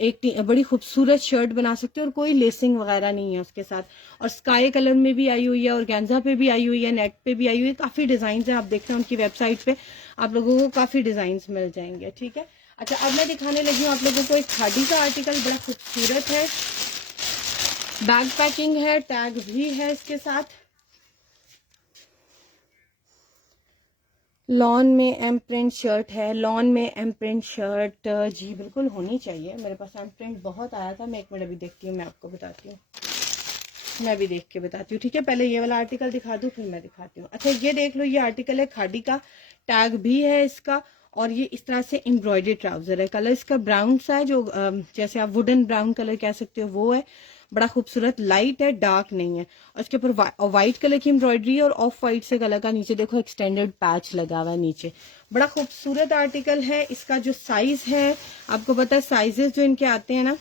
एक बड़ी खूबसूरत शर्ट बना सकते हो और कोई लेसिंग वगैरह नहीं है उसके साथ। और स्काई कलर में भी आई हुई है और गेंजा पे भी आई हुई है, नेट पे भी आई हुई है। काफी डिजाइन है, आप देखते हैं उनकी वेबसाइट पे आप लोगों को काफी डिजाइन मिल जाएंगे, ठीक है। अच्छा, अब मैं दिखाने लगी हूँ आप लोगों को एक खादी का आर्टिकल, बड़ा खूबसूरत है। बैग पैकिंग है, टैग भी है इसके साथ। लॉन में एम प्रिंट शर्ट है, लॉन में एम प्रिंट शर्ट जी बिल्कुल होनी चाहिए। मेरे पास एम प्रिंट बहुत आया था। मैं एक मिनट अभी देखती हूँ, मैं आपको बताती हूँ, मैं भी देख के बताती हूँ, ठीक है। पहले ये वाला आर्टिकल दिखा दूँ फिर मैं दिखाती हूँ। अच्छा, ये देख लो, ये आर्टिकल है खादी का, टैग भी है इसका और ये इस तरह से एम्ब्रॉयडरी ट्राउजर है। कलर इसका ब्राउन सा है, जो जैसे आप वुडन ब्राउन कलर कह सकते हो वो है। बड़ा खूबसूरत, लाइट है, डार्क नहीं है। और इसके ऊपर व्हाइट कलर की एम्ब्रॉयडरी और ऑफ व्हाइट से कलर का नीचे देखो एक्सटेंडेड पैच लगा हुआ है नीचे। बड़ा खूबसूरत आर्टिकल है। इसका जो साइज है आपको पता है, साइजेस जो इनके आते हैं ना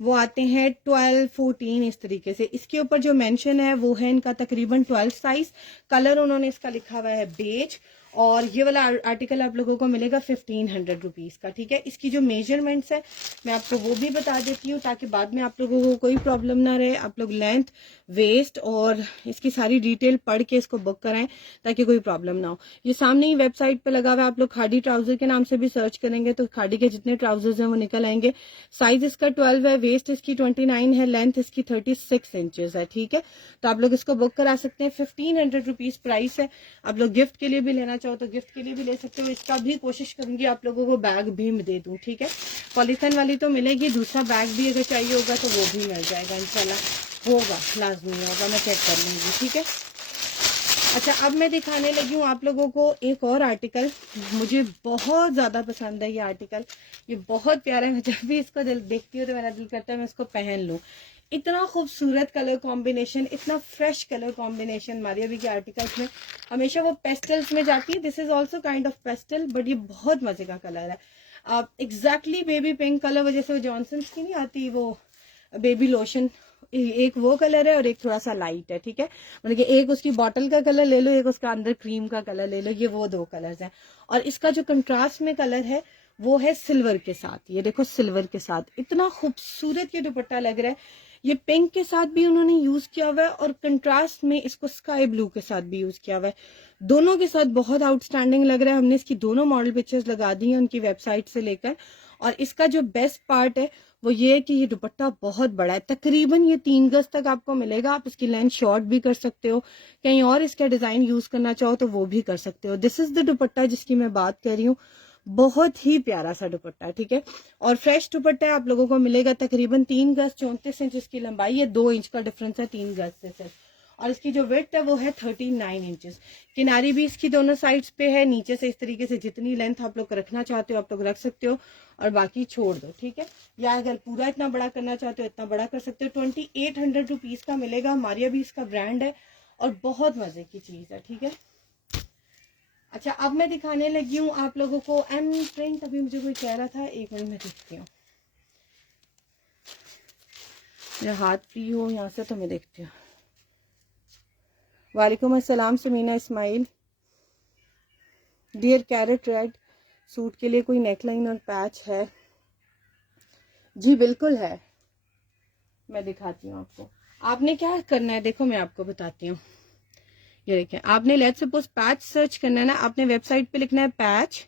वो आते हैं 12, 14 इस तरीके से। इसके ऊपर जो मेंशन है वो है इनका तकरीबन 12 साइज। कलर उन्होंने इसका लिखा हुआ है बेज और ये वाला आर्टिकल आप लोगों को मिलेगा 1500 रुपीज का, ठीक है। इसकी जो मेजरमेंट्स है मैं आपको वो भी बता देती हूँ ताकि बाद में आप लोगों को कोई प्रॉब्लम ना रहे। आप लोग लेंथ, वेस्ट और इसकी सारी डिटेल पढ़ के इसको बुक कराएं ताकि कोई प्रॉब्लम ना हो। ये सामने ही वेबसाइट पे लगा हुआ है, आप लोग खादी ट्राउजर के नाम से भी सर्च करेंगे तो खादी के जितने ट्राउजर्स हैं वो निकल आएंगे। साइज इसका 12 है, वेस्ट इसकी 29 है, लेंथ इसकी 36 इंचेस है, ठीक है। तो आप लोग इसको बुक करा सकते हैं। 1500 रुपीज प्राइस है। आप लोग गिफ्ट के लिए भी लेना चाहो तो गिफ्ट के लिए भी ले सकते हो। इसका भी कोशिश करूंगी आप लोगों को बैग भी दे दूं, ठीक है। पॉलीथिन वाली तो मिलेगी, दूसरा बैग भी अगर चाहिए होगा तो वो भी मिल जाएगा, इंशाल्लाह होगा, लाजमी होगा, मैं चेक कर लूंगी, ठीक है। अच्छा, अब मैं दिखाने लगी हूँ आप लोगों को एक और आर्टिकल। मुझे बहुत ज्यादा पसंद है ये आर्टिकल, ये बहुत प्यारा है। मैं जब भी इसको देखती हूँ तो मेरा दिल करता है मैं इसको पहन लूं। इतना खूबसूरत कलर कॉम्बिनेशन, इतना fresh colour combination Maria B के आर्टिकल्स में हमेशा वो पेस्टल्स में जाती है। This is also kind of pastel but ये बहुत मजे का कलर है। आप एग्जैक्टली बेबी पिंक कलर, वजह से वो जॉनसन्स की नहीं आती वो बेबी लोशन, एक वो कलर है और एक थोड़ा सा लाइट है, ठीक है। मतलब कि एक उसकी बॉटल का कलर ले लो, एक उसका अंदर क्रीम का कलर ले लो, ये वो 2 कलर्स हैं। और इसका जो कंट्रास्ट में कलर है वो है सिल्वर के साथ। ये देखो सिल्वर के साथ इतना खूबसूरत ये दुपट्टा लग रहा है। ये पिंक के साथ भी उन्होंने यूज किया हुआ है और कंट्रास्ट में इसको स्काई ब्लू के साथ भी यूज किया हुआ है। दोनों के साथ बहुत आउटस्टैंडिंग लग रहा है। हमने इसकी दोनों मॉडल पिक्चर्स लगा दी हैं उनकी वेबसाइट से लेकर। और इसका जो बेस्ट पार्ट है वो ये है कि ये दुपट्टा बहुत बड़ा है, तकरीबन ये 3 गज तक आपको मिलेगा। आप इसकी लेंथ शॉर्ट भी कर सकते हो, कहीं और इसका डिजाइन यूज करना चाहो तो वो भी कर सकते हो। दिस इज द दुपट्टा जिसकी मैं बात कर रही हूँ। बहुत ही प्यारा सा दुपट्टा, ठीक है। और फ्रेश दुपट्टा आप लोगों को मिलेगा तकरीबन 3 गज 34 इंच इसकी लंबाई है, 2 इंच का डिफरेंस है 3 गज से सिर्फ। और इसकी जो विड्थ है वो है 39 इंचेस। किनारी भी इसकी दोनों साइड्स पे है। नीचे से इस तरीके से जितनी लेंथ आप लोग रखना चाहते हो आप लोग रख सकते हो और बाकी छोड़ दो, ठीक है। या अगर पूरा इतना बड़ा करना चाहते हो इतना बड़ा कर सकते हो। 2800 रुपीज का मिलेगा। मारिया भी इसका ब्रांड है और बहुत मजे की चीज है, ठीक है। अच्छा, अब मैं दिखाने लगी हूँ आप लोगों को एम प्रिंट। अभी मुझे कोई कह रहा था, एक मिनट में देखती हूँ, मेरा हाथ फ्री हो यहाँ से तो मैं देखती हूँ। वालेकुम अस्सलाम Sameena Ismail. Dear carrot red suit के लिए कोई नेकलाइन और पैच है? जी बिल्कुल है, मैं दिखाती हूँ आपको। आपने क्या करना है, देखो मैं आपको बताती हूँ। ये देखें, आपने लेट्स सपोज पैच सर्च करना है ना, आपने वेबसाइट पे लिखना है पैच,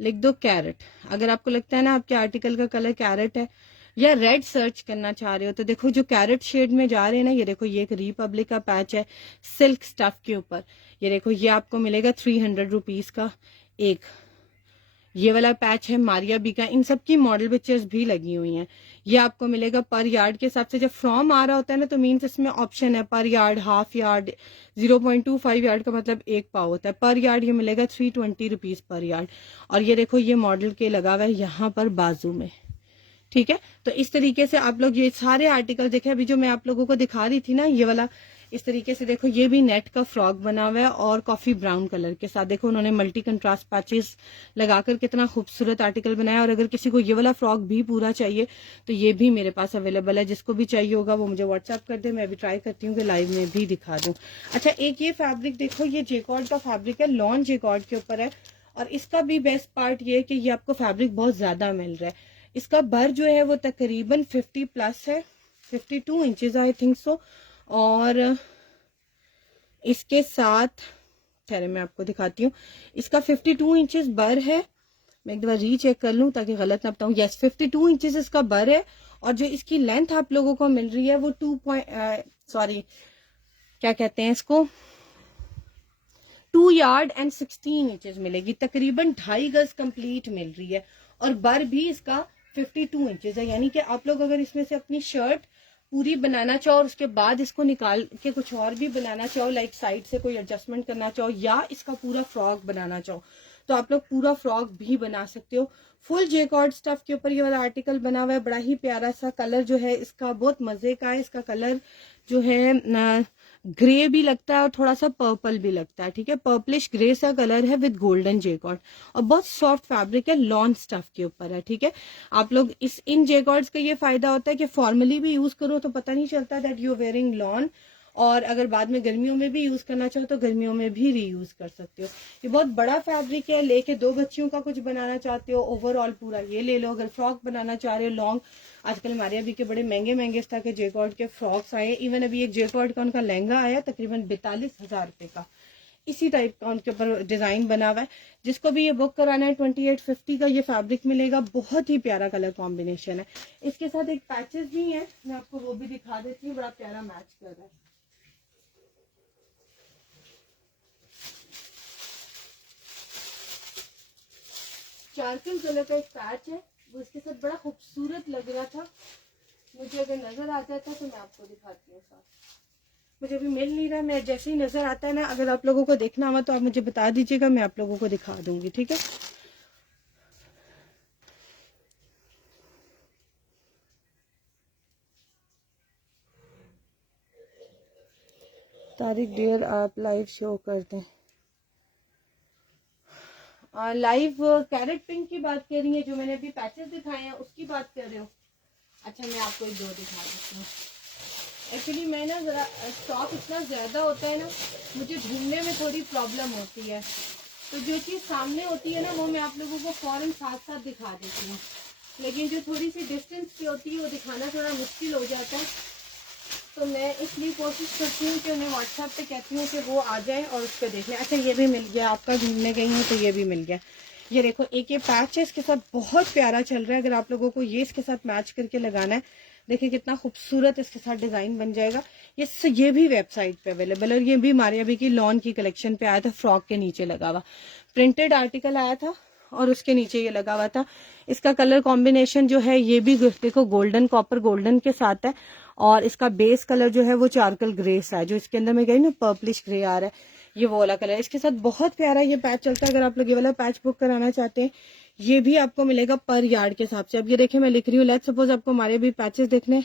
लिख दो कैरेट। अगर आपको लगता है ना आपके आर्टिकल का कलर कैरेट है या रेड सर्च करना चाह रहे हो तो देखो जो कैरेट शेड में जा रहे हैं ना, ये देखो ये एक रिपब्लिक का पैच है सिल्क स्टफ के ऊपर। ये देखो ये आपको मिलेगा 300 रुपीज का एक। ये वाला पैच है मारिया बी का, इन सब की मॉडल पिक्चर्स भी लगी हुई हैं। ये आपको मिलेगा पर यार्ड के हिसाब से। जब फ्रॉम आ रहा होता है ना तो मीन्स इसमें ऑप्शन है पर यार्ड, हाफ यार्ड, 0.25 यार्ड का मतलब 1 पाव होता है। पर यार्ड ये मिलेगा 320 रुपीज पर यार्ड। और ये देखो ये मॉडल के लगा हुआ है यहाँ पर बाजू में, ठीक है। तो इस तरीके से आप लोग ये सारे आर्टिकल देखें। अभी जो मैं आप लोगों को दिखा रही थी ना ये वाला, इस तरीके से देखो ये भी नेट का फ्रॉक बना हुआ है और कॉफी ब्राउन कलर के साथ। देखो उन्होंने मल्टी कंट्रास्ट पैचेस लगाकर कितना खूबसूरत आर्टिकल बनाया। और अगर किसी को ये वाला फ्रॉक भी पूरा चाहिए तो ये भी मेरे पास अवेलेबल है। जिसको भी चाहिए होगा वो मुझे व्हाट्सएप कर दे, मैं भी ट्राई करती हूँ कि लाइव में भी दिखा दूँ। अच्छा, एक ये फैब्रिक देखो, ये जेकॉर्ड का फैब्रिक है, लॉन जेकॉर्ड के ऊपर है। और इसका भी बेस्ट पार्ट ये है कि ये आपको फैब्रिक बहुत ज्यादा मिल रहा है। इसका भर जो है वो तकरीबन 50 प्लस है, 52 इंचेस आई थिंक सो। और इसके साथ ठहरे मैं आपको दिखाती हूँ, इसका 52 इंचेस बर है। मैं एक दफा रीचेक कर लूं ताकि गलत ना बताऊं। यस, 52 इंचेस इसका बर है। और जो इसकी लेंथ आप लोगों को मिल रही है वो 2 क्या कहते हैं इसको, 2 यार्ड एंड 16 इंचेस मिलेगी। तकरीबन 2.5 गज कंप्लीट मिल रही है। और बर भी इसका 52 इंचेस है। यानी कि आप लोग अगर इसमें से अपनी शर्ट पूरी बनाना चाहो और उसके बाद इसको निकाल के कुछ और भी बनाना चाहो, लाइक साइड से कोई एडजस्टमेंट करना चाहो या इसका पूरा फ्रॉक बनाना चाहो तो आप लोग पूरा फ्रॉक भी बना सकते हो। फुल जेकॉर्ड स्टफ के ऊपर ये वाला आर्टिकल बना हुआ है। बड़ा ही प्यारा सा कलर जो है इसका बहुत मजे का है। इसका कलर जो है ग्रे भी लगता है और थोड़ा सा पर्पल भी लगता है, ठीक है। पर्पलिश ग्रे सा कलर है विद गोल्डन जेकॉर्ड और बहुत सॉफ्ट फैब्रिक है, लॉन स्टफ के ऊपर है, ठीक है। आप लोग इन जेकॉर्ड्स का ये फायदा होता है कि फॉर्मली भी यूज करो तो पता नहीं चलता दैट यू वेयरिंग लॉन। और अगर बाद में गर्मियों में भी यूज करना चाहो तो गर्मियों में भी रीयूज कर सकते हो। ये बहुत बड़ा फैब्रिक है। लेके 2 बच्चियों का कुछ बनाना चाहते हो ओवरऑल पूरा ये ले लो। अगर फ्रॉक बनाना चाह रहे हो लॉन्ग, आजकल हमारे अभी के बड़े महंगे महंगे इस तरह के जेकॉर्ड के फ्रॉक्स आए। इवन अभी एक जेकॉर्ड का उनका लहंगा आया तकरीबन 42,000 रुपए का, इसी टाइप का उनके ऊपर डिजाइन बना हुआ है। जिसको भी ये बुक कराना है 2850 का ये फैब्रिक मिलेगा। बहुत ही प्यारा कलर कॉम्बिनेशन है। इसके साथ एक पैचेस भी है, मैं आपको वो भी दिखा देती हूँ, बड़ा प्यारा मैच कर रहा है। चारकोल कलर का एक पैच है, वो इसके साथ बड़ा खूबसूरत लग रहा था। मुझे अगर नजर आ जाता तो मैं आपको दिखाती हूँ साथ। मुझे अभी मिल नहीं रहा, मैं जैसे ही नजर आता है ना, अगर आप लोगों को देखना हुआ तो आप मुझे बता दीजिएगा, मैं आप लोगों को दिखा दूंगी, ठीक है। तारिक डियर आप लाइव शो कर दें। लाइव कैरेट पिंक की बात कर रही है, जो मैंने अभी पैचेस दिखाए हैं उसकी बात कर रहे हो? अच्छा, मैं आपको एक 2 दिखा देती हूँ। एक्चुअली मैं ना जरा स्टॉक इतना ज्यादा होता है ना, मुझे ढूंढने में थोड़ी प्रॉब्लम होती है। तो जो चीज़ सामने होती है ना वो मैं आप लोगों को फौरन साथ साथ दिखा देती हूँ, लेकिन जो थोड़ी सी डिस्टेंस की होती है वो दिखाना थोड़ा मुश्किल हो जाता है। तो मैं इसलिए कोशिश करती हूँ कि उन्हें व्हाट्सएप पे कहती हूँ कि वो आ जाए और उस पर देख लें। अच्छा ये भी मिल गया, आपका ढूंढने गई हूँ तो ये भी मिल गया। ये देखो एक ये पैच है, इसके साथ बहुत प्यारा चल रहा है। अगर आप लोगों को ये इसके साथ मैच करके लगाना है, देखिए कितना खूबसूरत इसके साथ डिजाइन बन जाएगा। ये भी वेबसाइट पे अवेलेबल है और ये भी मारिया बी की लॉन की कलेक्शन पे आया था, फ्रॉक के नीचे लगा हुआ प्रिंटेड आर्टिकल आया था और उसके नीचे ये लगा हुआ था। इसका कलर कॉम्बिनेशन जो है ये भी देखो गोल्डन कॉपर गोल्डन के साथ है और इसका बेस कलर जो है वो चारकल ग्रे सा है, जो इसके अंदर में गई ना पर्पलिश ग्रे आ रहा है, ये वो वाला कलर है। इसके साथ बहुत प्यारा ये पैच चलता है। अगर आप लोग ये वाला पैच बुक कराना चाहते हैं, ये भी आपको मिलेगा पर यार्ड के हिसाब से। अब ये देखिए मैं लिख रही हूँ, लेट्स सपोज आपको हमारे भी पैचेस देखने,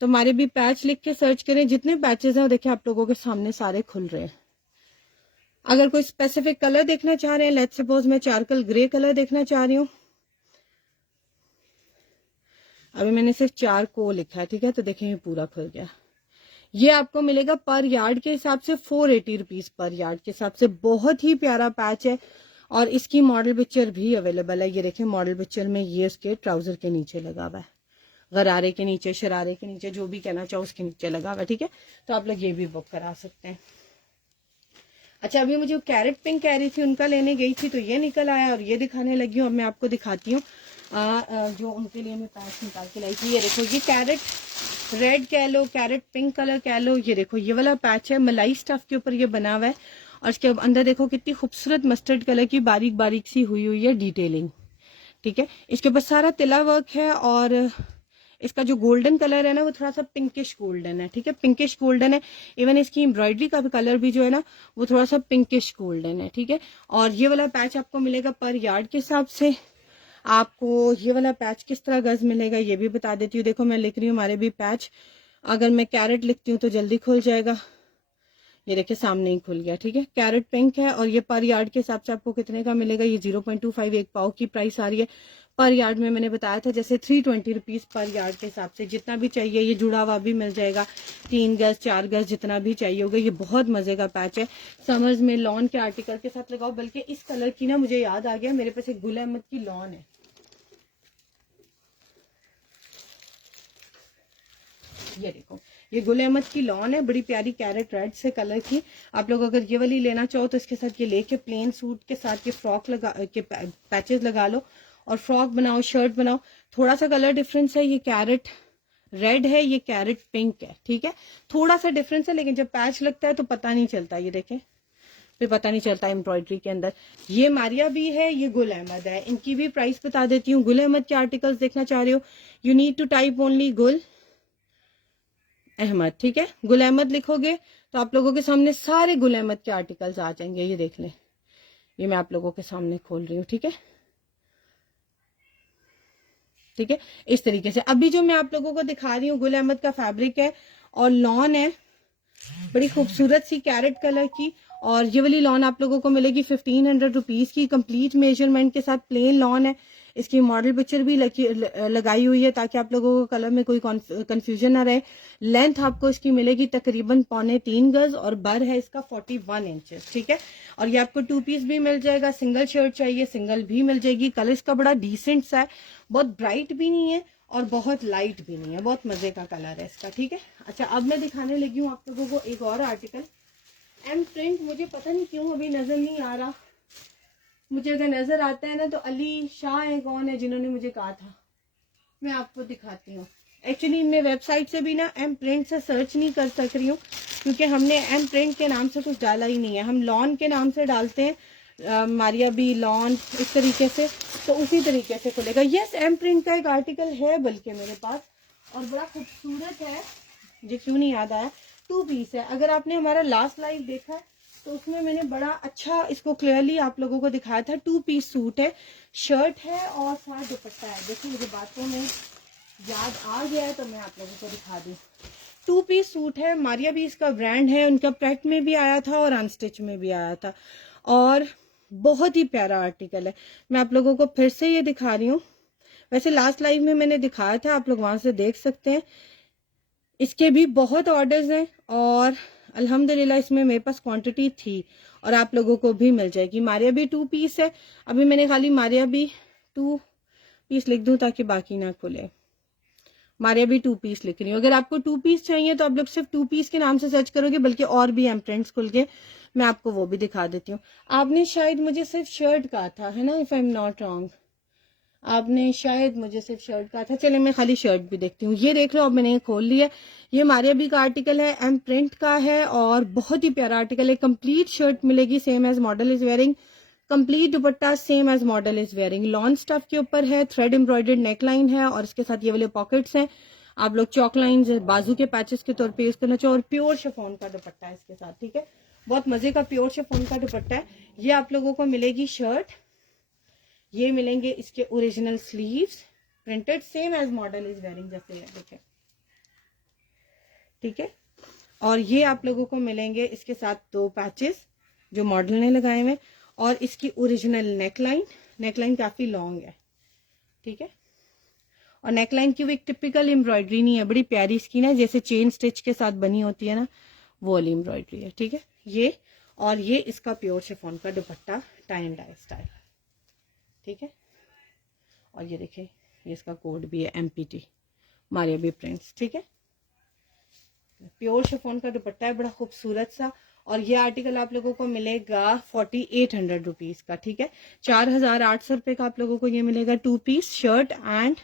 तो हमारे भी पैच लिख के सर्च करें, जितने पैचेस हैं देखिए आप लोगों के सामने सारे खुल रहे हैं। अगर कोई स्पेसिफिक कलर देखना चाह रहे हैं, लेट्स सपोज मैं चारकल ग्रे कलर देखना चाह रही हूँ, अभी मैंने सिर्फ 4 को लिखा है, ठीक है, तो देखें ये पूरा खुल गया। ये आपको मिलेगा पर यार्ड के हिसाब से 480 रुपीज पर यार्ड के हिसाब से। बहुत ही प्यारा पैच है और इसकी मॉडल पिक्चर भी अवेलेबल है। ये देखिए मॉडल पिक्चर में ये उसके ट्राउजर के नीचे लगा हुआ है, गरारे के नीचे, शरारे के नीचे, जो भी कहना चाहो उसके नीचे लगा हुआ है, ठीक है। तो आप लोग ये भी बुक करा सकते हैं। अच्छा अभी मुझे कैरेट पिंक कह रही थी, उनका लेने गई थी तो ये निकल आया और ये दिखाने लगी हूँ। अब मैं आपको दिखाती हूँ जो उनके लिए मैं पैच निकाल के लाई थी। ये देखो ये कैरेट रेड कह लो, कैरेट पिंक कलर कह लो, ये देखो ये वाला पैच है, मलाई स्टफ के ऊपर ये बना हुआ है और इसके अंदर देखो कितनी खूबसूरत मस्टर्ड कलर की बारीक बारीक सी हुई है डिटेलिंग, ठीक है। इसके ऊपर सारा तिला वर्क है और इसका जो गोल्डन कलर है ना वो थोड़ा सा पिंकिश गोल्डन है, ठीक है, पिंकिश गोल्डन है। इवन इसकी एम्ब्रॉयडरी का भी कलर भी जो है ना वो थोड़ा सा पिंकिश गोल्डन है, ठीक है। और ये वाला पैच आपको मिलेगा पर यार्ड के हिसाब से। आपको ये वाला पैच किस तरह गज मिलेगा ये भी बता देती हूँ। देखो मैं लिख रही हूँ हमारे भी पैच, अगर मैं कैरेट लिखती हूँ तो जल्दी खुल जाएगा। ये देखिए सामने ही खुल गया, ठीक है। कैरेट पिंक है और ये पर यार्ड के हिसाब से आपको कितने का मिलेगा, ये 0.25 एक पाव की प्राइस आ रही है। पर यार्ड में मैंने बताया था जैसे 320 रुपीज पर यार्ड के हिसाब से। जितना भी चाहिए ये जुड़ा हुआ भी मिल जाएगा, 3 गज 4 गज जितना भी चाहिए होगा। ये बहुत मजे का पैच है, समर्स में लॉन के आर्टिकल के साथ लगाओ। बल्कि इस कलर की ना मुझे याद आ गया, मेरे पास एक गुल अहमद की लॉन है, ये देखो ये गुल अहमद की लॉन है, बड़ी प्यारी कैरेट रेड से कलर की। आप लोग अगर ये वाली लेना चाहो तो इसके साथ ये लेके प्लेन सूट के साथ ये फ्रॉक लगा के पैचेस लगा लो और फ्रॉक बनाओ, शर्ट बनाओ। थोड़ा सा कलर डिफरेंस है, ये कैरेट रेड है, ये कैरेट पिंक है, ठीक है, थोड़ा सा डिफरेंस है, लेकिन जब पैच लगता है तो पता नहीं चलता। ये देखें फिर पता नहीं चलता एम्ब्रॉयडरी के अंदर। ये मारिया भी है, ये गुल अहमद है। इनकी भी प्राइस बता देती हूँ। गुल अहमद के आर्टिकल्स देखना चाह रहे हो, you need to type only Gul Ahmed, ठीक है। गुल अहमद लिखोगे तो आप लोगों के सामने सारे गुल अहमद के आर्टिकल्स आ जाएंगे। ये देख लें, ये मैं आप लोगों के सामने खोल रही हूँ, ठीक है, ठीक है, इस तरीके से। अभी जो मैं आप लोगों को दिखा रही हूँ गुल अहमद का फैब्रिक है और लॉन है, बड़ी खूबसूरत सी कैरेट कलर की। और ये वाली लॉन आप लोगों को मिलेगी 1500 रुपीज की, कंप्लीट मेजरमेंट के साथ प्लेन लॉन है। इसकी मॉडल पिक्चर भी लगाई हुई है ताकि आप लोगों को कलर में कोई कंफ्यूजन ना रहे। लेंथ आपको इसकी मिलेगी तकरीबन 2.25 गज और बर है इसका 41 इंचेस, ठीक है। और ये आपको 2 पीस भी मिल जाएगा, सिंगल शर्ट चाहिए सिंगल भी मिल जाएगी। कलर इसका बड़ा डिसेंट सा है, बहुत ब्राइट भी नहीं है और बहुत लाइट भी नहीं है, बहुत मजे का कलर है इसका, ठीक है। अच्छा अब मैं दिखाने लगी हूँ आप लोगों को एक और आर्टिकल, एम प्रिंट। मुझे पता नहीं क्यों अभी नजर नहीं आ रहा, मुझे अगर नजर आता है ना तो अली शाह है, कौन है जिन्होंने मुझे कहा था, मैं आपको दिखाती हूँ। एक्चुअली मैं वेबसाइट से भी ना एम प्रिंट से सर्च नहीं कर सक रही हूँ क्योंकि हमने एम प्रिंट के नाम से कुछ डाला ही नहीं है, हम लॉन के नाम से डालते हैं, मारिया बी लॉन इस तरीके से, तो उसी तरीके से खुलेगा। यस एम प्रिंट का एक आर्टिकल है बल्कि मेरे पास और बड़ा खूबसूरत है, मुझे क्यों नहीं याद आया। 2 पीस है। अगर आपने हमारा लास्ट लाइव देखा है तो उसमें मैंने बड़ा अच्छा इसको क्लियरली आप लोगों को दिखाया था। 2 पीस सूट है, शर्ट है और साथ दुपट्टा है। देखिए मुझे बातों में याद आ गया है तो मैं आप लोगों को दिखा दूं। 2 पीस सूट है, मारिया भी इसका ब्रांड है, उनका पैक में भी आया था और अनस्टिच में भी आया था और बहुत ही प्यारा आर्टिकल है। मैं आप लोगों को फिर से ये दिखा रही हूँ, वैसे लास्ट लाइव में मैंने दिखाया था, आप लोग वहां से देख सकते हैं। इसके भी बहुत ऑर्डर्स हैं और अल्हम्दुलिल्लाह इसमें मेरे पास क्वांटिटी थी और आप लोगों को भी मिल जाएगी। मारिया भी 2 पीस है, अभी मैंने खाली मारिया भी 2 पीस लिख दूं ताकि बाकी ना खुले। मारिया भी 2 पीस लिख रही हूँ। अगर आपको 2 पीस चाहिए तो आप लोग सिर्फ 2 पीस के नाम से सर्च करोगे, बल्कि और भी एम प्रिंट्स खुल के, मैं आपको वो भी दिखा देती हूँ। आपने शायद मुझे सिर्फ शर्ट कहा था, है ना, if I am not wrong, आपने शायद मुझे सिर्फ शर्ट कहा था। चलिए मैं खाली शर्ट भी देखती हूँ। ये देख लो, अब मैंने ये खोल लिया। ये मारिया बी का आर्टिकल है, एम प्रिंट का है और बहुत ही प्यारा आर्टिकल है। कंप्लीट शर्ट मिलेगी, same as model is wearing. Complete dupatta same as model is wearing. Lawn stuff के ऊपर है, थ्रेड एम्ब्रॉयडर्ड नेक लाइन है और इसके साथ ये वाले पॉकेट्स हैं। आप लोग चौक लाइंस बाजू के पैचेस के तौर पे यूज करना चाहिए। और प्योर शिफॉन का दुपट्टा है इसके साथ, ठीक है, बहुत मजे का प्योर शिफॉन का दुपट्टा है। ये आप लोगों को मिलेगी शर्ट, ये मिलेंगे इसके original sleeves printed same as model is wearing, जैसे है देखें, ठीक है। और ये आप लोगों को मिलेंगे इसके साथ 2 पैचेस जो मॉडल ने लगाए हुए, और इसकी ओरिजिनल नेकलाइन, नेकलाइन काफी लॉन्ग है, ठीक है। और नेकलाइन की वो एक टिपिकल एम्ब्रॉयडरी नहीं है, बड़ी प्यारी स्कीन है, जैसे चेन स्टिच के साथ बनी होती है ना, वो वाली एम्ब्रॉयडरी है, ठीक है। ये और ये इसका प्योर शिफॉन का dupatta tie and dye style, ठीक है। और ये देखें, ये इसका कोड भी है MPT मारिया बी प्रिंट्स, ठीक है। प्योर शिफॉन का दुपट्टा है, बड़ा खूबसूरत सा। और ये आर्टिकल आप लोगों को मिलेगा 4800 रुपीज का, ठीक है। 4800 रुपए का आप लोगों को ये मिलेगा 2 पीस शर्ट एंड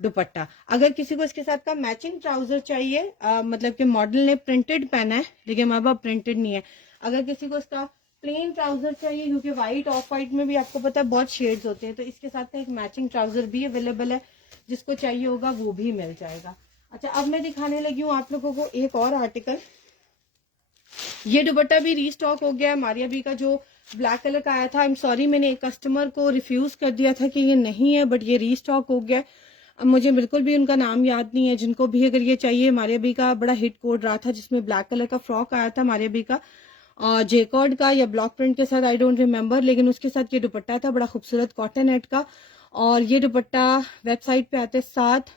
दुपट्टा। अगर किसी को इसके साथ का मैचिंग ट्राउजर चाहिए, मतलब कि मॉडल ने प्रिंटेड पहना है लेकिन हमारे पास प्रिंटेड नहीं है, अगर किसी को इसका प्लेन ट्राउजर चाहिए, क्योंकि व्हाइट ऑफ व्हाइट में भी आपको पता है बहुत शेड्स होते हैं, तो इसके साथ का एक मैचिंग ट्राउजर भी अवेलेबल है, जिसको चाहिए होगा वो भी मिल जाएगा। अच्छा, अब मैं दिखाने लगी हूँ आप लोगों को एक और आर्टिकल। ये दुपट्टा भी रीस्टॉक हो गया है। मारिया बी का जो ब्लैक कलर का आया था, आई एम सॉरी, मैंने एक कस्टमर को रिफ्यूज कर दिया था कि ये नहीं है, बट ये रीस्टॉक हो गया। अब मुझे बिल्कुल भी उनका नाम याद नहीं है। जिनको भी अगर ये चाहिए, मारिया बी का बड़ा हिट कोड रहा था जिसमें ब्लैक कलर का फ्रॉक आया था मारिया बी का, जेकॉर्ड का या ब्लॉक प्रिंट के साथ, आई डोंट रिमेम्बर, लेकिन उसके साथ ये दुपट्टा था बड़ा खूबसूरत कॉटन नेट का। और ये दुपट्टा वेबसाइट पे आते साथ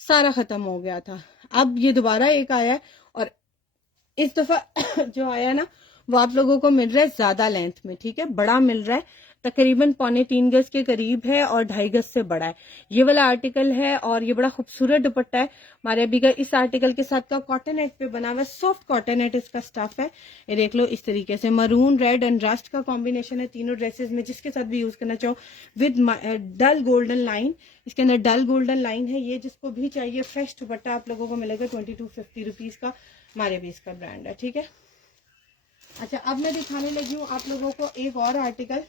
सारा खत्म हो गया था। अब ये दोबारा एक आया है, और इस दफा जो आया ना वो आप लोगों को मिल रहा है ज्यादा लेंथ में, ठीक है, बड़ा मिल रहा है, तकरीबन 3.25 गज के करीब है और 2.5 गज से बड़ा है। ये वाला आर्टिकल है और ये बड़ा खूबसूरत दुपट्टा है मारिया बी का। इस आर्टिकल के साथ का कॉटन नेट पे बना हुआ सॉफ्ट कॉटन नेट इसका स्टफ है। ये देख लो, इस तरीके से मरून रेड एंड रस्ट का कॉम्बिनेशन है तीनों ड्रेसेस में, जिसके साथ भी यूज करना चाहो, विद डल गोल्डन लाइन, इसके अंदर डल गोल्डन लाइन है। ये जिसको भी चाहिए फ्रेश दुपट्टा आप लोगों को मिलेगा 2250 रुपीज का, मारिया बी इसका ब्रांड है, ठीक है। अच्छा, अब मैं दिखाने लगी हूँ आप लोगों को एक और आर्टिकल।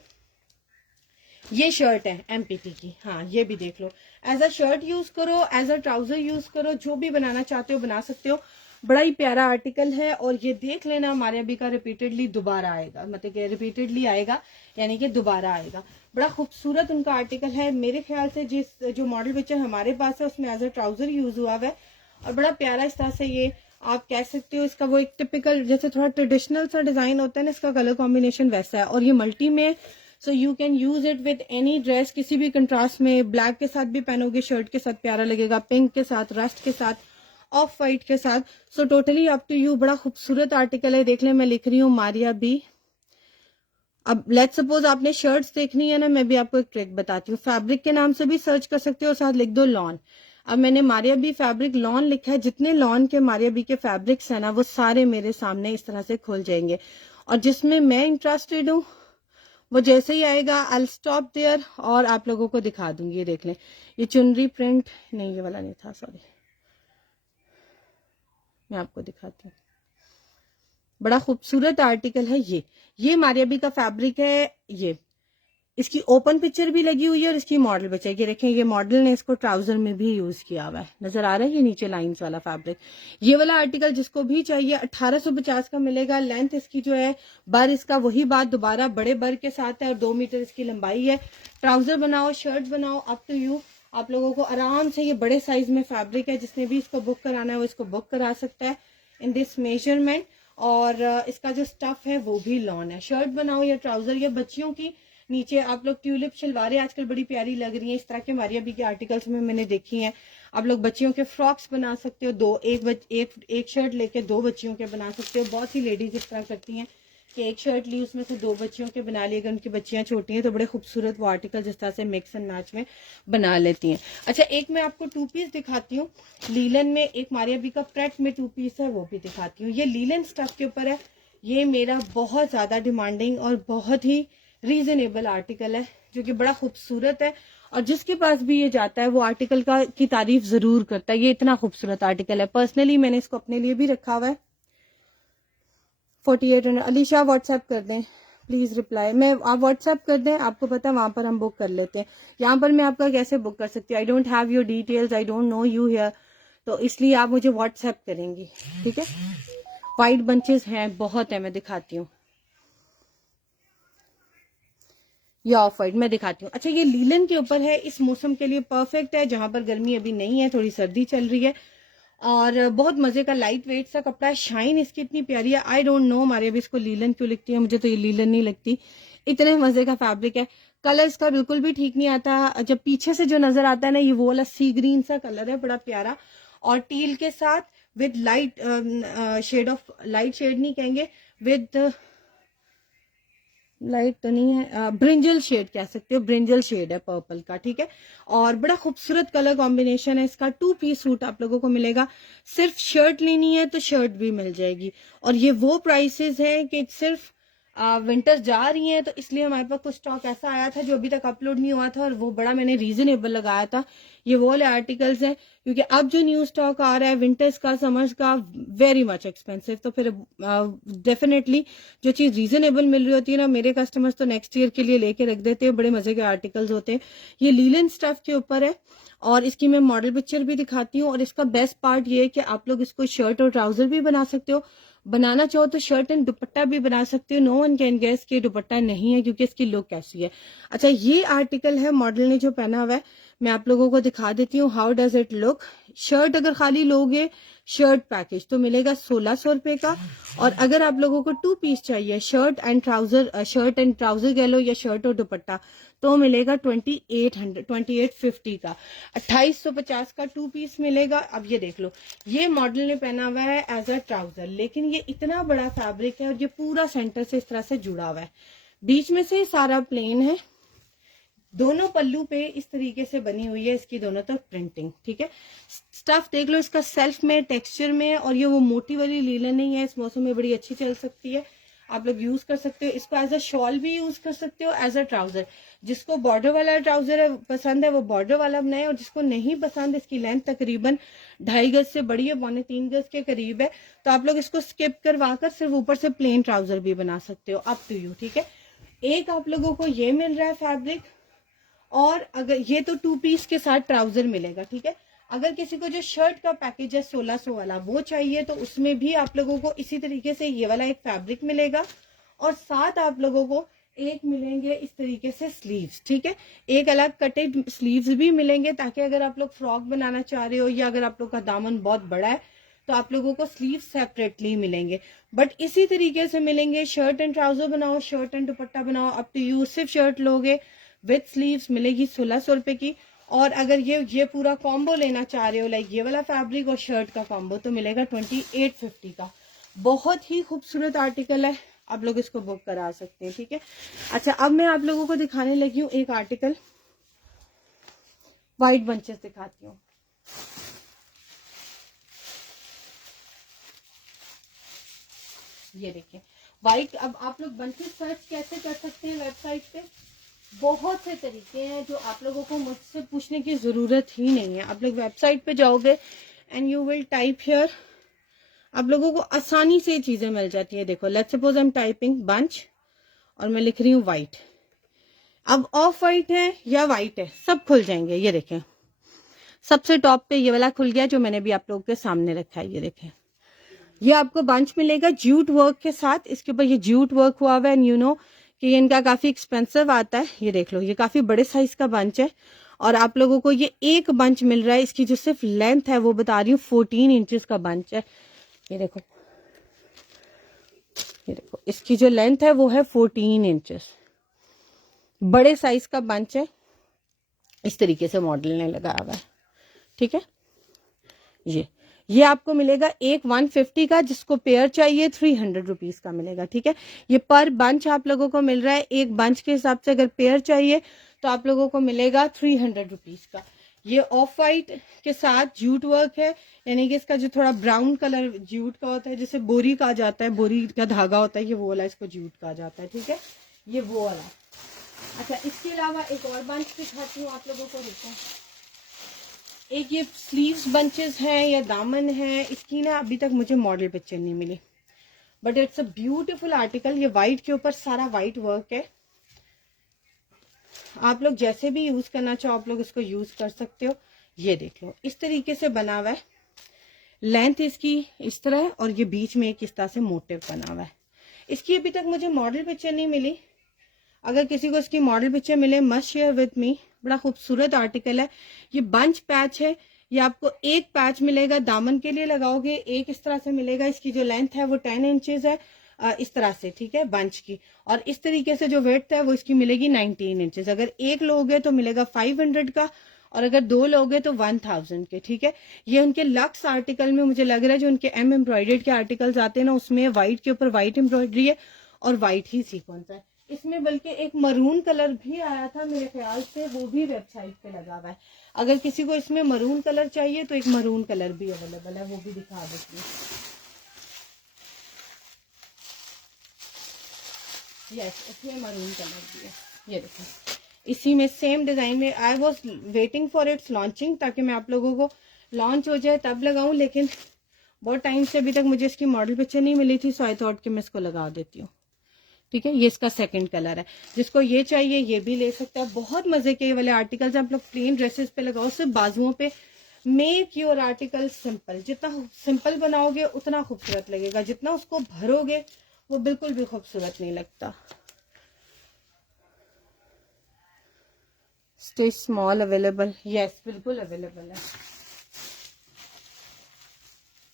ये शर्ट है MPT की, हाँ ये भी देख लो, एज अ शर्ट यूज करो, एज अ ट्राउजर यूज करो, जो भी बनाना चाहते हो बना सकते हो। बड़ा ही प्यारा आर्टिकल है और ये देख लेना मारिया बी का रिपीटेडली दोबारा आएगा, मतलब कि रिपीटेडली आएगा यानी कि दोबारा आएगा। बड़ा खूबसूरत उनका आर्टिकल है। मेरे ख्याल से जो मॉडल पिक्चर हमारे पास है उसमें एज अ ट्राउजर यूज हुआ है और बड़ा प्यारा इस तरह से ये आप कह सकते हो। इसका वो एक टिपिकल जैसे थोड़ा ट्रेडिशनल सा डिजाइन होता है ना, इसका कलर कॉम्बिनेशन वैसा है और ये मल्टी में, so you can use it with any dress, किसी भी कंट्रास्ट में, ब्लैक के साथ भी पहनोगे शर्ट के साथ प्यारा लगेगा, पिंक के साथ, रस्ट के साथ, ऑफ वाइट के साथ, so totally up to you. बड़ा खूबसूरत आर्टिकल है, देख ले, मैं लिख रही हूँ मारिया बी। अब लेट्स सपोज आपने शर्ट्स देखनी है ना, मैं भी आपको एक ट्रिक बताती हूँ, फैब्रिक के नाम से भी सर्च कर सकते हो, साथ लिख दो लॉन। अब मैंने मारिया बी फैब्रिक लॉन लिखा है, जितने लॉन के मारिया बी के फैब्रिक्स है ना वो सारे मेरे सामने इस तरह से खुल जाएंगे, और जिसमें मैं इंटरेस्टेड हूँ वो जैसे ही आएगा आई स्टॉप देयर और आप लोगों को दिखा दूंगी। ये देख लें, ये चुनरी प्रिंट नहीं, ये वाला नहीं था, सॉरी, मैं आपको दिखाती हूँ। बड़ा खूबसूरत आर्टिकल है ये मारिया बी का फैब्रिक है। ये इसकी ओपन पिक्चर भी लगी हुई है और इसकी मॉडल पिक्चर, ये देखें, ये मॉडल ने इसको ट्राउजर में भी यूज किया हुआ है, नजर आ रहा है ये नीचे लाइंस वाला फैब्रिक। ये वाला आर्टिकल जिसको भी चाहिए 1850 का मिलेगा। लेंथ इसकी जो है बर, इसका वही बात दोबारा बड़े बर के साथ है और 2 मीटर इसकी लंबाई है। ट्राउजर बनाओ, शर्ट बनाओ, अप टू यू, आप लोगों को आराम से, ये बड़े साइज में फैब्रिक है, जिसने भी इसको बुक कराना है वो इसको बुक करा सकता है इन दिस मेजरमेंट। और इसका जो स्टफ है वो भी लॉन है। शर्ट बनाओ या ट्राउजर, या बच्चियों की नीचे आप लोग ट्यूलिप शलवारें आजकल बड़ी प्यारी लग रही हैं, इस तरह के मारिया बी के आर्टिकल्स में मैंने देखी हैं। आप लोग बच्चियों के फ्रॉक्स बना सकते हो, एक शर्ट लेके 2 बच्चियों के बना सकते हो, बहुत सी लेडीज इस तरह करती हैं कि एक शर्ट ली उसमें से 2 बच्चियों के बना लिए, अगर उनकी बच्चियां छोटी हैं तो बड़े खूबसूरत वो आर्टिकल जिस तरह से मिक्स एंड मैच में बना लेती हैं। अच्छा, एक मैं आपको 2 पीस दिखाती हूँ लीलन में, एक मारिया बी का प्रेट में 2 पीस है वो भी दिखाती हूँ। ये लीलन स्टफ के ऊपर है, ये मेरा बहुत ज्यादा डिमांडिंग और बहुत ही रीजनेबल आर्टिकल है जो कि बड़ा खूबसूरत है, और जिसके पास भी ये जाता है वो आर्टिकल की तारीफ जरूर करता है। ये इतना खूबसूरत आर्टिकल है, पर्सनली मैंने इसको अपने लिए भी रखा हुआ है। 4800 अलीशा व्हाट्सएप कर दें प्लीज, रिप्लाई मैं आप व्हाट्सएप कर दें, आपको पता है वहां पर हम बुक कर लेते हैं। यहाँ पर मैं आपका कैसे बुक कर सकती हूँ, I don't have your details, I don't know you here, तो इसलिए आप मुझे व्हाट्सएप करेंगी, ठीक है। वाइट बंचेस हैं, बहुत है, मैं दिखाती हूँ। ये ऑफ वाइट मैं दिखाती हूँ। अच्छा, ये लीलन के ऊपर है, इस मौसम के लिए परफेक्ट है, जहां पर गर्मी अभी नहीं है, थोड़ी सर्दी चल रही है, और बहुत मजे का लाइट वेट सा कपड़ा है। शाइन इसकी इतनी प्यारी है, आई डोंट नो हमारे अभी इसको लीलन क्यों लिखती है, मुझे तो ये लीलन नहीं लगती, इतने मजे का फैब्रिक है। कलर इसका बिल्कुल भी ठीक नहीं आता, जब पीछे से जो नजर आता है ना, ये वो वाला सी ग्रीन सा कलर है, बड़ा प्यारा, और टील के साथ with light shade of, light shade नहीं कहेंगे, विद लाइट तो नहीं है, ब्रिंजल शेड कह सकते हो, ब्रिंजल शेड है पर्पल का, ठीक है। और बड़ा खूबसूरत कलर कॉम्बिनेशन है इसका। 2 पीस सूट आप लोगों को मिलेगा, सिर्फ शर्ट लेनी है तो शर्ट भी मिल जाएगी, और ये वो प्राइसेस हैं कि सिर्फ विंटर जा रही हैं तो इसलिए हमारे पास कुछ स्टॉक ऐसा आया था जो अभी तक अपलोड नहीं हुआ था, और वो बड़ा मैंने रीजनेबल लगाया था। ये वो वाले आर्टिकल्स हैं, क्योंकि अब जो न्यू स्टॉक आ रहा है विंटर्स का, समर्स का, वेरी मच एक्सपेंसिव, तो फिर डेफिनेटली जो चीज रीजनेबल मिल रही होती है ना, मेरे कस्टमर्स तो नेक्स्ट ईयर के लिए लेके रख देते हैं, बड़े मजे के आर्टिकल्स होते हैं। ये लीलन स्टफ के ऊपर है, और इसकी मैं मॉडल पिक्चर भी दिखाती हूँ, और इसका बेस्ट पार्ट ये है कि आप लोग इसको शर्ट और ट्राउजर भी बना सकते हो, बनाना चाहो तो शर्ट एंड दुपट्टा भी बना सकते हो। नो वन कैन गेस कि दुपट्टा नहीं है, क्योंकि इसकी लुक कैसी है। अच्छा, ये आर्टिकल है मॉडल ने जो पहना हुआ है, मैं आप लोगों को दिखा देती हूँ how does it look. Shirt अगर खाली लोगे शर्ट पैकेज तो मिलेगा 1600 रुपए का, और अगर आप लोगों को 2 पीस चाहिए शर्ट एंड ट्राउजर कह लो, या शर्ट और दुपट्टा, तो मिलेगा 2850 का, 2850 का 2 पीस मिलेगा। अब ये देख लो, ये मॉडल ने पहना हुआ है एज अ ट्राउजर, लेकिन ये इतना बड़ा फैब्रिक है और ये पूरा सेंटर से इस तरह से जुड़ा हुआ है, बीच में से सारा प्लेन है, दोनों पल्लू पे इस तरीके से बनी हुई है इसकी दोनों तरफ प्रिंटिंग, ठीक है। स्टफ देख लो इसका सेल्फ में, टेक्सचर में, और ये वो मोटी वाली लीलन नहीं है, इस मौसम में बड़ी अच्छी चल सकती है, आप लोग यूज कर सकते हो इसको, एज अ शॉल भी यूज कर सकते हो, एज अ ट्राउजर। जिसको बॉर्डर वाला ट्राउजर है पसंद है वो बॉर्डर वाला बनाए, और जिसको नहीं पसंद, इसकी लेंथ तकरीबन 2.5 गज से बड़ी है, 2.25 गज के करीब है, तो आप लोग इसको स्किप करवा कर सिर्फ ऊपर से प्लेन ट्राउजर भी बना सकते हो, अप टू यू, ठीक है। एक आप लोगों को ये मिल रहा है फैब्रिक, और अगर ये तो 2 पीस के साथ ट्राउजर मिलेगा, ठीक है। अगर किसी को जो शर्ट का पैकेज है 1600 वाला वो चाहिए, तो उसमें भी आप लोगों को इसी तरीके से ये वाला एक फैब्रिक मिलेगा, और साथ आप लोगों को एक मिलेंगे इस तरीके से स्लीव्स, ठीक है। एक अलग कटेड स्लीव्स भी मिलेंगे, ताकि अगर आप लोग फ्रॉक बनाना चाह रहे हो, या अगर आप लोग का दामन बहुत बड़ा है तो आप लोगों को स्लीव सेपरेटली मिलेंगे, बट इसी तरीके से मिलेंगे। शर्ट एंड ट्राउजर बनाओ, शर्ट एंड दुपट्टा बनाओ, अप टू यू। सिर्फ शर्ट लोगे विद स्लीव्स मिलेगी 1600 रुपए की, और अगर ये पूरा कॉम्बो लेना चाह रहे हो, लाइक ये वाला फैब्रिक और शर्ट का कॉम्बो, तो मिलेगा 2850 का। बहुत ही खूबसूरत आर्टिकल है, आप लोग इसको बुक करा सकते हैं, ठीक है। अच्छा, अब मैं आप लोगों को दिखाने लगी हूँ एक आर्टिकल, व्हाइट बंचेस दिखाती हूँ। ये देखिए व्हाइट। अब आप लोग बंचेस सर्च कैसे कर सकते हैं वेबसाइट पे, बहुत से तरीके हैं जो आप लोगों को मुझसे पूछने की जरूरत ही नहीं है। आप लोग वेबसाइट पे जाओगे and you will type here, आप लोगों को आसानी से चीजें मिल जाती है। देखो, let's suppose I am typing bunch, और मैं लिख रही हूँ व्हाइट। अब ऑफ व्हाइट है या व्हाइट है, सब खुल जाएंगे। ये देखें, सबसे टॉप पे ये वाला खुल गया जो मैंने भी आप लोगों के सामने रखा है। ये देखें, ये आपको बंच मिलेगा जूट वर्क के साथ, इसके ऊपर ये जूट वर्क हुआ हुआ है, एंड यू नो कि ये इनका काफी एक्सपेंसिव आता है। ये देख लो, ये काफी बड़े साइज का बंच है, और आप लोगों को ये एक बंच मिल रहा है। इसकी जो सिर्फ लेंथ है वो बता रही हूँ 14 इंचेस का बंच है। ये देखो, ये देखो, इसकी जो लेंथ है वो है 14 इंचेस, बड़े साइज का बंच है। इस तरीके से मॉडल ने लगाया हुआ है, ठीक है। ये आपको मिलेगा एक 150 का, जिसको पेयर चाहिए 300 रुपीज का मिलेगा। ठीक है, ये पर बंच आप लोगों को मिल रहा है, एक बंच के हिसाब से अगर पेयर चाहिए तो आप लोगों को मिलेगा 300 रुपीज का। ये ऑफ वाइट के साथ जूट वर्क है, यानी कि इसका जो थोड़ा ब्राउन कलर जूट का होता है, जैसे बोरी कहा जाता है, बोरी का धागा होता है, ये वो वाला इसको जूट कहा जाता है। ठीक है, ये वो वाला। अच्छा, इसके अलावा एक और बंच दिखाती हूँ आप लोगों को। देखो, एक ये स्लीव्स बंचेस हैं या दामन है, इसकी ना अभी तक मुझे मॉडल पिक्चर नहीं मिली, but it's a beautiful article. ये वाइट के ऊपर सारा वाइट वर्क है। आप लोग जैसे भी यूज करना चाहो आप लोग इसको यूज कर सकते हो। ये देख लो, इस तरीके से बना हुआ है, लेंथ इसकी इस तरह है और ये बीच में एक इस तरह से मोटिव बना हुआ है। इसकी अभी तक मुझे मॉडल पिक्चर नहीं मिली, अगर किसी को इसकी मॉडल पिक्चर मिले मस्ट शेयर विद मी। बड़ा खूबसूरत आर्टिकल है। ये बंच पैच है, ये आपको एक पैच मिलेगा, दामन के लिए लगाओगे, एक इस तरह से मिलेगा। इसकी जो लेंथ है वो 10 इंचेस है, इस तरह से। ठीक है, बंच की। और इस तरीके से जो वेट है वो इसकी मिलेगी 19 इंचेस। अगर एक लोगे तो मिलेगा 500 का, और अगर दो लोगे तो 1000 के। ठीक है, ये उनके लक्स आर्टिकल में मुझे लग रहा है, जो उनके एम एम्ब्रॉयडर्ड के आर्टिकल्स आते हैं ना, उसमें व्हाइट के ऊपर व्हाइट एम्ब्रॉयडरी है और व्हाइट ही सीक्वेंस है। इसमें बल्कि एक मरून कलर भी आया था मेरे ख्याल से, वो भी वेबसाइट पे लगा हुआ है। अगर किसी को इसमें मरून कलर चाहिए तो एक मरून कलर भी अवेलेबल है, वो भी दिखा देती हूँ। यस, इसमें मरून कलर भी है। ये देखो, इसी में सेम डिजाइन में। I was waiting for its launching, ताकि मैं आप लोगों को लॉन्च हो जाए तब लगाऊं, लेकिन बहुत टाइम से अभी तक मुझे इसकी मॉडल पिक्चर नहीं मिली थी, सो आई थॉट कि मैं इसको लगा देती हूँ। ठीक है, ये इसका सेकंड कलर है। जिसको ये चाहिए ये भी ले सकता है। बहुत मजे के वाले आर्टिकल्स आप लोग प्लेन ड्रेसेस पे लगाओ, सिर्फ बाजुओं पे। मेक योर आर्टिकल सिंपल, जितना सिंपल बनाओगे उतना खूबसूरत लगेगा, जितना उसको भरोगे वो बिल्कुल भी खूबसूरत नहीं लगता। स्टिच स्मॉल अवेलेबल, यस बिल्कुल अवेलेबल है।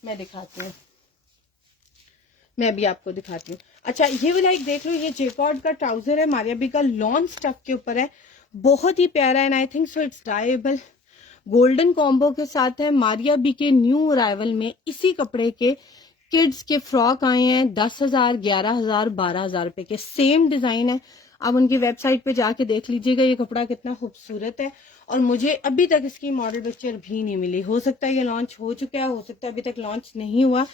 मैं दिखाती हूँ, मैं भी आपको दिखाती हूँ। अच्छा, ये वाला एक देख लो, ये जेकॉर्ड का ट्राउजर है, मारिया बी का लॉन स्टफ के ऊपर है, बहुत ही प्यारा है। I think so it's dyeable, golden combo के साथ है। मारिया बी के न्यू अराइवल में इसी कपड़े के किड्स के फ्रॉक आए हैं 10,000, 11,000, 12,000 रुपए के। सेम डिजाइन है, आप उनकी वेबसाइट पे जाके देख लीजिएगा ये कपड़ा कितना खूबसूरत है। और मुझे अभी तक इसकी मॉडल पिक्चर भी नहीं मिली। हो सकता है ये लॉन्च हो चुका है, हो सकता है अभी तक लॉन्च नहीं हुआ,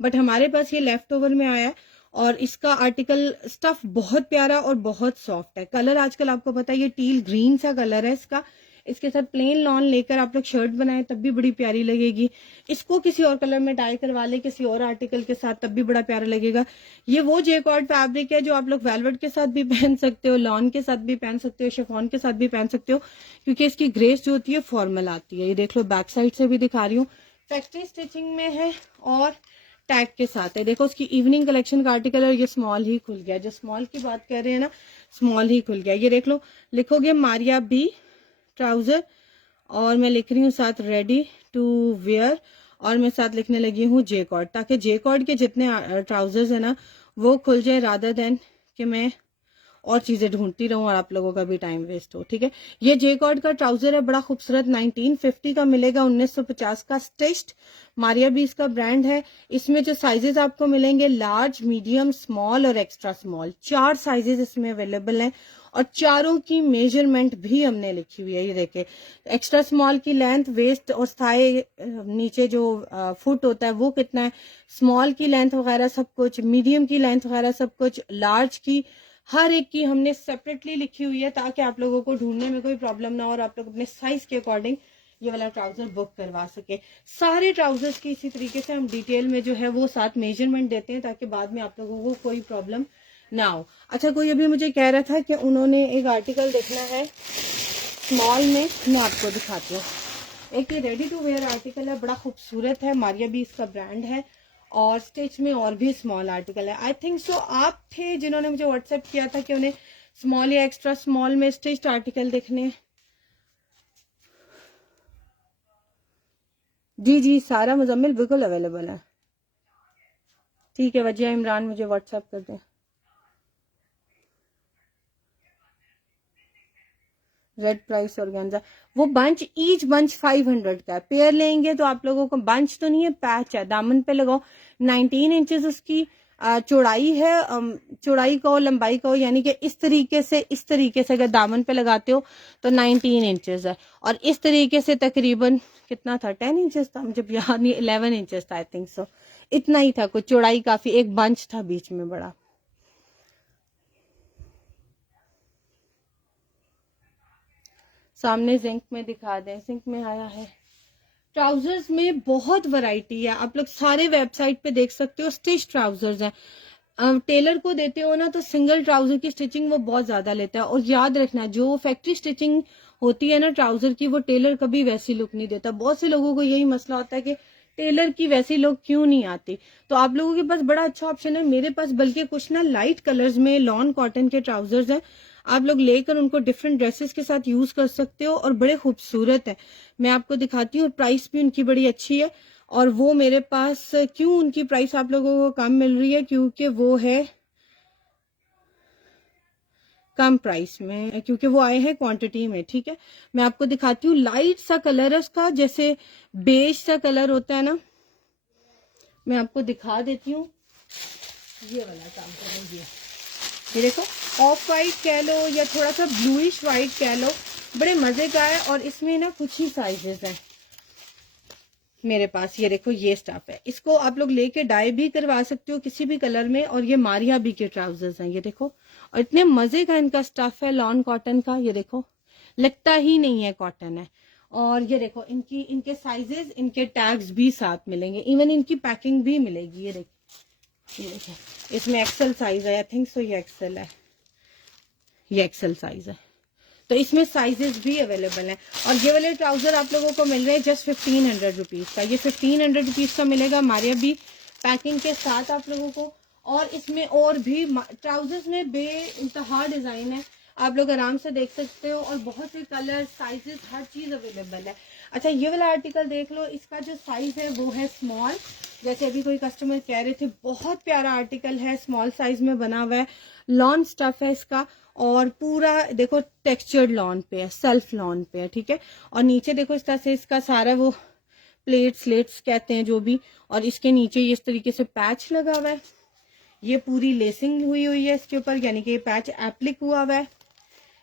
बट हमारे पास ये लेफ्ट ओवर में आया है। और इसका आर्टिकल स्टफ बहुत प्यारा और बहुत सॉफ्ट है। कलर आजकल आपको पता है ये टील ग्रीन सा कलर है इसका। इसके साथ प्लेन लॉन लेकर आप लोग शर्ट बनाए तब भी बड़ी प्यारी लगेगी। इसको किसी और कलर में डाई करवा ले किसी और आर्टिकल के साथ तब भी बड़ा प्यारा लगेगा। ये वो जेकॉर्ड फैब्रिक है जो आप लोग वेलवेट के साथ भी पहन सकते हो, लॉन के साथ भी पहन सकते हो, शिफॉन के साथ भी पहन सकते हो, क्योंकि इसकी ग्रेस जो होती है फॉर्मल आती है। ये देख लो, बैक साइड से भी दिखा रही हूँ, फैक्ट्री स्टिचिंग में है और टैग के साथ है। देखो, उसकी इवनिंग कलेक्शन का आर्टिकल है, ये स्मॉल ही खुल गया। जो स्मॉल की बात कर रहे हैं ना, स्मॉल ही खुल गया। ये देख लो, लिखोगे मारिया बी ट्राउजर और मैं लिख रही हूँ साथ रेडी टू वेयर, और मैं साथ लिखने लगी हूँ जेकॉर्ड, ताकि जेकॉर्ड के जितने ट्राउजर्स है ना वो खुल जाए, रादर देन कि मैं और चीजें ढूंढती रहूं और आप लोगों का भी टाइम वेस्ट हो। ठीक है, ये जेकॉर्ड का ट्राउजर है, बड़ा खूबसूरत, 1950 का मिलेगा, 1950 का स्टिच्ड। मारिया भी इसका ब्रांड है। इसमें जो साइजेस आपको मिलेंगे, लार्ज, मीडियम, स्मॉल और एक्स्ट्रा स्मॉल, 4 साइजेस इसमें अवेलेबल हैं। और चारों की मेजरमेंट भी हमने लिखी हुई है। ये देखे, एक्स्ट्रा स्मॉल की लेंथ, वेस्ट और थाई नीचे जो फुट होता है वो कितना है, स्मॉल की लेंथ वगैरह सब कुछ, मीडियम की लेंथ वगैरह सब कुछ, लार्ज की हर एक की हमने सेपरेटली लिखी हुई है, ताकि आप लोगों को ढूंढने में कोई प्रॉब्लम ना हो और आप लोग अपने साइज के अकॉर्डिंग ये वाला ट्राउजर बुक करवा सके। सारे ट्राउजर्स की इसी तरीके से हम डिटेल में जो है वो साथ मेजरमेंट देते हैं, ताकि बाद में आप लोगों को कोई प्रॉब्लम ना हो। अच्छा, कोई अभी मुझे कह रहा था कि उन्होंने एक आर्टिकल देखना है स्मॉल में, मैं आपको दिखाती हूँ। एक ये रेडी टू वेयर आर्टिकल है, बड़ा खूबसूरत है, मारिया भी इसका ब्रांड है। और स्टिच में और भी स्मॉल आर्टिकल है। आई थिंक सो आप थे जिन्होंने मुझे व्हाट्सएप किया था कि उन्हें स्मॉल या एक्स्ट्रा स्मॉल में स्टिच्ड आर्टिकल देखने। जी जी, सारा मुजम्मिल बिल्कुल अवेलेबल है। ठीक है, वजिया इमरान मुझे व्हाट्सएप कर दें। रेड प्राइस ऑर्गेन्जा, वो बंच ईच बंच 500 का है। पेयर लेंगे तो आप लोगों को बंच तो नहीं है, पैच है, दामन पे लगाओ। 19 इंचेस उसकी चौड़ाई है, चौड़ाई का हो लंबाई का हो, यानी कि इस तरीके से अगर दामन पे लगाते हो तो 19 इंचेस है। और इस तरीके से तकरीबन कितना था, 10 इंचेस था, मुझे याद नहीं, 11 इंचेस था आई थिंक सो, इतना ही था कुछ, चौड़ाई काफी, एक बंच था बीच में बड़ा। सामने जिंक में दिखा दें, जिंक में आया है। ट्राउजर्स में बहुत वैरायटी है, आप लोग सारे वेबसाइट पे देख सकते हो, स्टिच ट्राउजर्स हैं। टेलर को देते हो ना तो सिंगल ट्राउजर की स्टिचिंग वो बहुत ज्यादा लेता है, और याद रखना जो फैक्ट्री स्टिचिंग होती है ना ट्राउजर की, वो टेलर कभी वैसी लुक नहीं देता। बहुत से लोगों को यही मसला होता है कि टेलर की वैसी लुक क्यों नहीं आती। तो आप लोगों के पास बड़ा अच्छा ऑप्शन है, मेरे पास बल्कि कुछ ना लाइट कलर्स में लॉन कॉटन के ट्राउजर्स हैं, आप लोग लेकर उनको डिफरेंट ड्रेसेस के साथ यूज कर सकते हो, और बड़े खूबसूरत है। मैं आपको दिखाती हूँ, प्राइस भी उनकी बड़ी अच्छी है। और वो मेरे पास क्यों उनकी प्राइस आप लोगों को कम मिल रही है, क्योंकि वो है कम प्राइस में, क्योंकि वो आए हैं क्वांटिटी में। ठीक है, मैं आपको दिखाती हूँ, लाइट सा कलर है उसका, जैसे बेज सा कलर होता है ना, मैं आपको दिखा देती हूँ। ये वाला काम करो, ये देखो, ऑफ वाइट कह लो या थोड़ा सा ब्लूइश वाइट कह लो, बड़े मजे का है। और इसमें ना कुछ ही साइजेस हैं मेरे पास। ये देखो, ये स्टफ है, इसको आप लोग लेके डाई भी करवा सकते हो किसी भी कलर में। और ये मारिया बी के ट्राउजर्स हैं, ये देखो, और इतने मजे का इनका स्टफ है लॉन कॉटन का, ये देखो लगता ही नहीं है कॉटन है। और ये देखो इनके साइजेस, इनके टैग्स भी साथ मिलेंगे, इवन इनकी पैकिंग भी मिलेगी। ये देखो, इसमें एक्सेल साइज है, आई थिंक सो ये एक्सेल है, ये एक्सेल साइज है। तो इसमें साइजेस भी अवेलेबल हैं। और ये वाले ट्राउजर आप लोगों को मिल रहे हैं जस्ट 1500 रुपीज का, ये 1500 रुपीज का मिलेगा हमारे अभी पैकिंग के साथ आप लोगों को। और इसमें और भी ट्राउजर्स में बे इंतहा डिजाइन है, आप लोग आराम से देख सकते हो, और बहुत से कलर साइजेस हर चीज अवेलेबल है। अच्छा, ये वाला आर्टिकल देख लो, इसका जो साइज है वो है स्मॉल, जैसे अभी कोई कस्टमर कह रहे थे, बहुत प्यारा आर्टिकल है, स्मॉल साइज में बना हुआ है, लॉन स्टफ है इसका, और पूरा देखो टेक्सचर्ड लॉन पे है, सेल्फ लॉन पे है। ठीक है, और नीचे देखो इस तरह से इसका सारा वो प्लेट्स स्लेट्स कहते हैं जो भी, और इसके नीचे इस तरीके से पैच लगा हुआ है, ये पूरी लेसिंग हुई हुई है इसके ऊपर, यानी कि ये पैच एप्लिक हुआ हुआ है।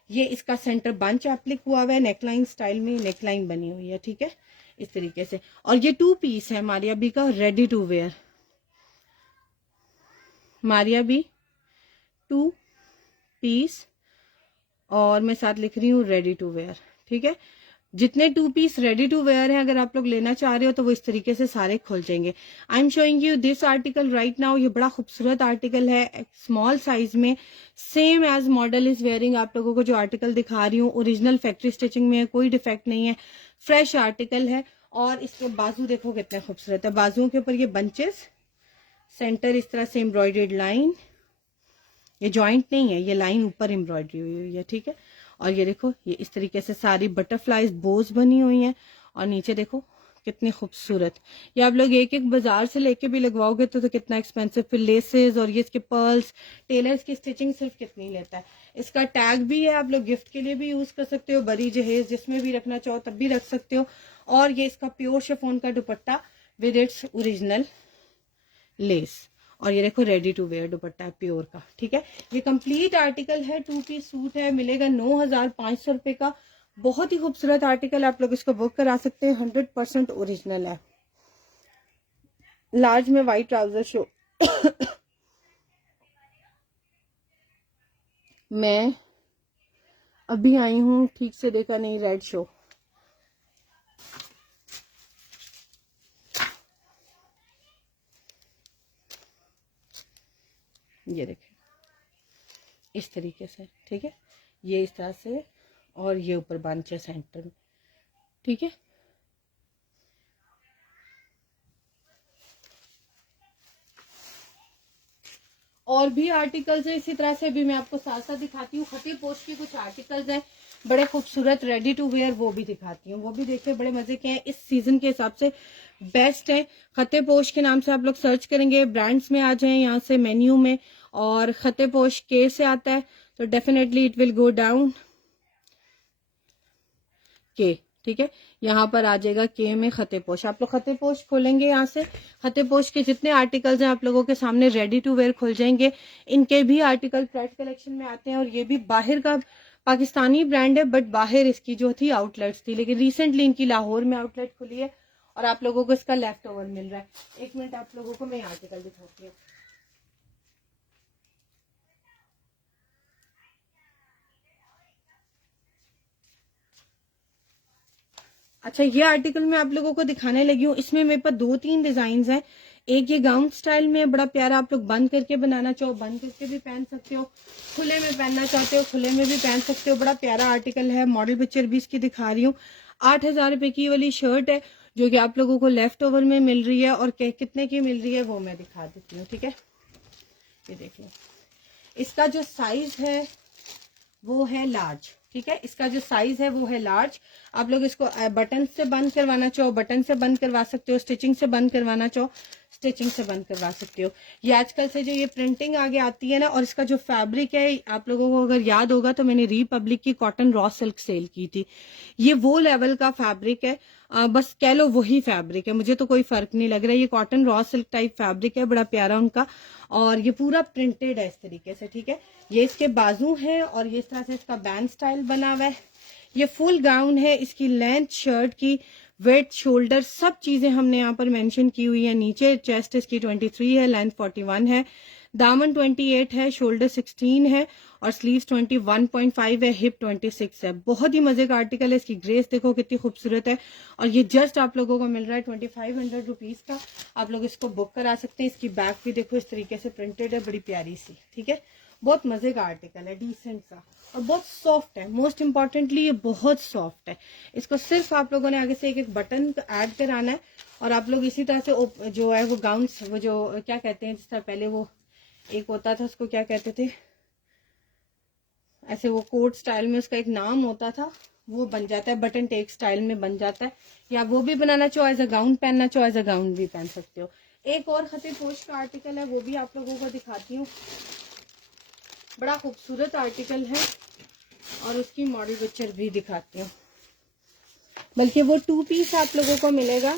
ये इसका सेंटर बंच एप्लिक हुआ हुआ है, नेकलाइन स्टाइल में नेकलाइन बनी हुई है। ठीक है, इस तरीके से। और ये 2 पीस है मारिया बी का, ready to wear, Maria B 2 piece, और मैं साथ लिख रही हूँ रेडी टू वेयर। ठीक है, जितने 2 पीस रेडी टू वेयर हैं अगर आप लोग लेना चाह रहे हो तो वो इस तरीके से सारे खुल जाएंगे। I am showing you this article right now, ये बड़ा खूबसूरत आर्टिकल है, स्मॉल साइज में, same as model is wearing. आप लोगों को जो आर्टिकल दिखा रही हूँ ओरिजिनल फैक्ट्री स्टिचिंग में है, कोई डिफेक्ट नहीं है, फ्रेश आर्टिकल है। और इसके बाजू देखो कितने खूबसूरत है, बाजुओं के ऊपर ये बंचेस, सेंटर इस तरह से एम्ब्रॉयडर्ड लाइन, ये जॉइंट नहीं है, ये लाइन ऊपर एम्ब्रॉयडरी हुई हुई है। ठीक है, और ये देखो ये इस तरीके से सारी बटरफ्लाईज बोज बनी हुई हैं, और नीचे देखो कितनी खूबसूरत। ये आप लोग एक एक बाजार से लेके भी लगवाओगे तो कितना एक्सपेंसिव, फिर लेसेस और ये इसके पर्ल्स, टेलर्स की स्टिचिंग सिर्फ कितनी लेता है। इसका टैग भी है, आप लोग गिफ्ट के लिए भी यूज कर सकते हो, बड़ी जहेज जिसमें भी रखना चाहो तब भी रख सकते हो। और ये इसका प्योर शिफॉन का दुपट्टा विद इट्स ओरिजिनल लेस, और ये देखो रेडी टू वेयर दुपट्टा है प्योर का। ठीक है, ये कंप्लीट आर्टिकल है, 2 पीस सूट है, मिलेगा 9500 रुपए का, बहुत ही खूबसूरत आर्टिकल, आप लोग इसको बुक करा सकते हैं, 100% ओरिजिनल है। लार्ज में वाइट ट्राउजर शो मैं अभी आई हूँ, ठीक से देखा नहीं, रेड शो, ये देखें इस तरीके से। ठीक है, ये इस तरह से, और ये ऊपर बंच है सेंटर में। ठीक है, और भी आर्टिकल्स है इसी तरह से, भी मैं आपको साथ साथ दिखाती हूँ। खते पोश के कुछ आर्टिकल्स हैं बड़े खूबसूरत रेडी टू वेयर, वो भी दिखाती हूँ, वो भी देखिए बड़े मजे के हैं, इस सीजन के हिसाब से बेस्ट है। खते पोश के नाम से आप लोग सर्च करेंगे, ब्रांड्स में आ जाए यहाँ से मेन्यू में, और खते पोश के से आता है तो definitely it will go down. के, ठीक है। यहाँ पर आ जाएगा के में खते पोश। आप लोग खते पोश खोलेंगे, यहाँ से खते पोश के जितने आर्टिकल्स हैं आप लोगों के सामने रेडी टू वेयर खुल जाएंगे। इनके भी आर्टिकल फ्लैट कलेक्शन में आते हैं और ये भी बाहर का पाकिस्तानी ब्रांड है, बट बाहर इसकी जो थी आउटलेट्स थी, लेकिन रिसेंटली इनकी लाहौर में आउटलेट खुली है और आप लोगों को इसका लेफ्ट ओवर मिल रहा है। एक मिनट आप लोगों को मैं आर्टिकल दिखाती हूँ। अच्छा, ये आर्टिकल मैं आप लोगों को दिखाने लगी हूँ। इसमें मेरे पास 2-3 डिजाइन हैं। एक ये गाउन स्टाइल में बड़ा प्यारा, आप लोग बंद करके बनाना चाहो बंद करके भी पहन सकते हो, खुले में पहनना चाहते हो खुले में भी पहन सकते हो। बड़ा प्यारा आर्टिकल है। मॉडल पिक्चर भी इसकी दिखा रही हूँ। 8,000 रुपए की वाली शर्ट है जो कि आप लोगों को लेफ्ट ओवर में मिल रही है, और कितने की मिल रही है वो मैं दिखा देती हूँ, ठीक है। ये देख लो, इसका जो साइज है वो है लार्ज, ठीक है। इसका जो साइज है वो है लार्ज। आप लोग इसको बटन से बंद करवाना चाहो बटन से बंद करवा सकते हो, स्टिचिंग से बंद करवाना चाहो स्टिचिंग से बंद करवा सकते हो। ये आजकल से जो ये प्रिंटिंग आगे आती है ना, और इसका जो फैब्रिक है, आप लोगों को अगर याद होगा तो मैंने रिपब्लिक की कॉटन रॉ सिल्क सेल की थी। ये वो लेवल का फैब्रिक है, बस कह लो वही फैब्रिक है, मुझे तो कोई फर्क नहीं लग रहा है। ये cotton raw silk type fabric है, बड़ा प्यारा उनका, और ये पूरा प्रिंटेड है इस तरीके से, ठीक है। ये इसके बाजू हैं और ये इस तरह से इसका बैंड स्टाइल बना हुआ है। ये फुल गाउन है। इसकी लेंथ, शर्ट की वेट, शोल्डर, सब चीजें हमने यहाँ पर मेंशन की हुई है। नीचे चेस्ट इसकी 23 है, लेंथ 41 है, दामन 28 है, शोल्डर 16 है और स्लीव्स 21.5 है, हिप 26 है। बहुत ही मजे का आर्टिकल है। इसकी ग्रेस देखो कितनी खूबसूरत है, और ये जस्ट आप लोगों को मिल रहा है 2500 रुपीज का। आप लोग इसको बुक करा सकते हैं। इसकी बैक भी देखो इस तरीके से प्रिंटेड है, बड़ी प्यारी सी, ठीक है। बहुत मजे का आर्टिकल है, डिसेंट सा, और बहुत सॉफ्ट है। मोस्ट इंपॉर्टेंटली ये बहुत सॉफ्ट है। इसको सिर्फ आप लोगों ने आगे से एक बटन ऐड कराना है, और आप लोग इसी तरह से जो है वो गाउन, वो जो क्या कहते हैं, जिस तरह पहले वो एक होता था, उसको क्या कहते थे, ऐसे वो कोट स्टाइल में उसका एक नाम होता था, वो बन जाता है, बटन टेक स्टाइल में बन जाता है। या वो भी बनाना चाहो एज अ गाउन, पहनना चाहो एज अ गाउन भी पहन सकते हो। एक और खते पोश का आर्टिकल है, वो भी आप लोगों को दिखाती हूँ। बड़ा खूबसूरत आर्टिकल है, और उसकी मॉडल पिक्चर भी दिखाती हूँ। बल्कि वो 2 पीस आप लोगों को मिलेगा,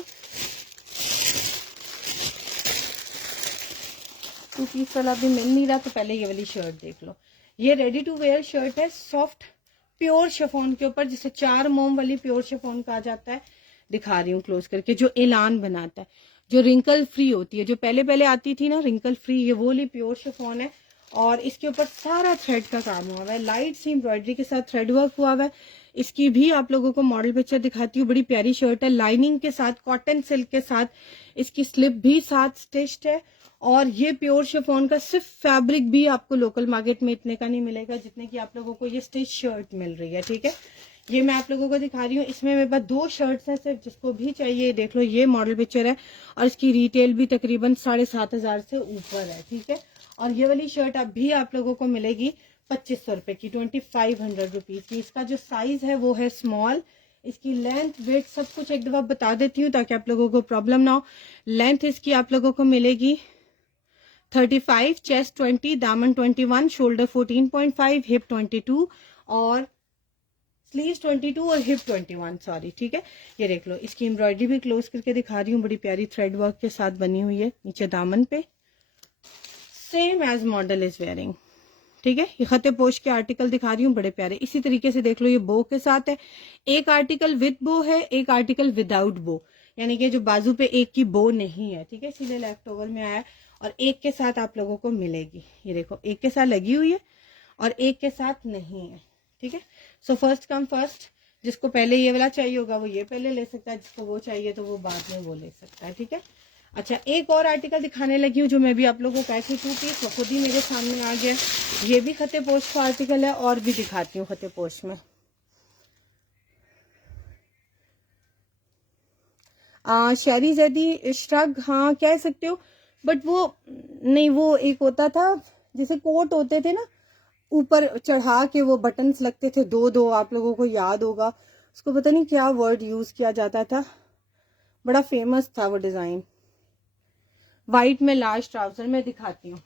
2 पीस वाला भी मिल नहीं रहा, तो पहले ये वाली शर्ट देख लो। ये रेडी टू वेयर शर्ट है, सॉफ्ट प्योर शिफॉन के ऊपर, जिसे 4 मोम वाली प्योर शिफॉन कहा जाता है। दिखा रही हूँ क्लोज करके, जो एलान बनाता है, जो रिंकल फ्री होती है, जो पहले पहले आती थी ना रिंकल फ्री, ये वो वाली प्योर शिफॉन है। और इसके ऊपर सारा थ्रेड का काम हुआ हुआ है, लाइट सी एम्ब्रॉयडरी के साथ थ्रेड वर्क हुआ हुआ है। इसकी भी आप लोगों को मॉडल पिक्चर दिखाती हूँ। बड़ी प्यारी शर्ट है, लाइनिंग के साथ, कॉटन सिल्क के साथ, इसकी स्लिप भी साथ स्टिच्ड है। और ये प्योर शिफॉन का सिर्फ फैब्रिक भी आपको लोकल मार्केट में इतने का नहीं मिलेगा जितने की आप लोगों को ये स्टिच शर्ट मिल रही है, ठीक है। ये मैं आप लोगों को दिखा रही हूँ। इसमें मेरे पास 2 शर्ट्स हैं, सिर्फ जिसको भी चाहिए देख लो। ये मॉडल पिक्चर है, और इसकी रिटेल भी तकरीबन 7,500 से ऊपर है, ठीक है। और ये वाली शर्ट अब भी आप लोगों को मिलेगी 2500 रुपए की, 2500 रुपीज की। इसका जो साइज है वो है स्मॉल। इसकी लेंथ, वेट सब कुछ एक दफा बता देती हूँ ताकि आप लोगों को प्रॉब्लम ना हो। लेंथ इसकी आप लोगों को मिलेगी 35, चेस्ट 20, दामन 21, शोल्डर 14.5, हिप 22 और स्लीव्स 22 और हिप 21, सॉरी, ठीक है। ये देख लो, इसकी एम्ब्रॉयडरी भी क्लोज करके दिखा रही हूँ, बड़ी प्यारी थ्रेड वर्क के साथ बनी हुई है नीचे दामन पे, same as model is wearing, ठीक है। ये खते पोश के आर्टिकल दिखा रही हूँ, बड़े प्यारे। इसी तरीके से देख लो, ये बो के साथ है। एक आर्टिकल विद बो है, एक आर्टिकल विदाउट बो, यानी कि जो बाजू पे एक की बो नहीं है, ठीक है, सीधे लेफ्ट ओवर में आया, और एक के साथ आप लोगों को मिलेगी। ये देखो, एक के साथ लगी हुई है और एक के साथ नहीं है, ठीक है। सो फर्स्ट कम फर्स्ट, जिसको पहले ये वाला चाहिए होगा वो ये पहले ले सकता है, जिसको वो चाहिए तो वो बाद में वो ले सकता है, ठीक है। अच्छा, एक और आर्टिकल दिखाने लगी हूँ जो मैं भी आप लोगों को कहती 2 पीस, वो खुद ही मेरे सामने आ गया। ये भी खते पोश का आर्टिकल है, और भी दिखाती हूँ खते पोश में। शहरी जैदी श्रग, हाँ कह सकते हो, बट वो नहीं, वो एक होता था जैसे कोट होते थे ना, ऊपर चढ़ा के वो बटन्स लगते थे 2-2, आप लोगों को याद होगा, उसको पता नहीं क्या वर्ड यूज किया जाता था, बड़ा फेमस था वो डिजाइन। व्हाइट में लार्ज ट्राउजर में दिखाती हूँ।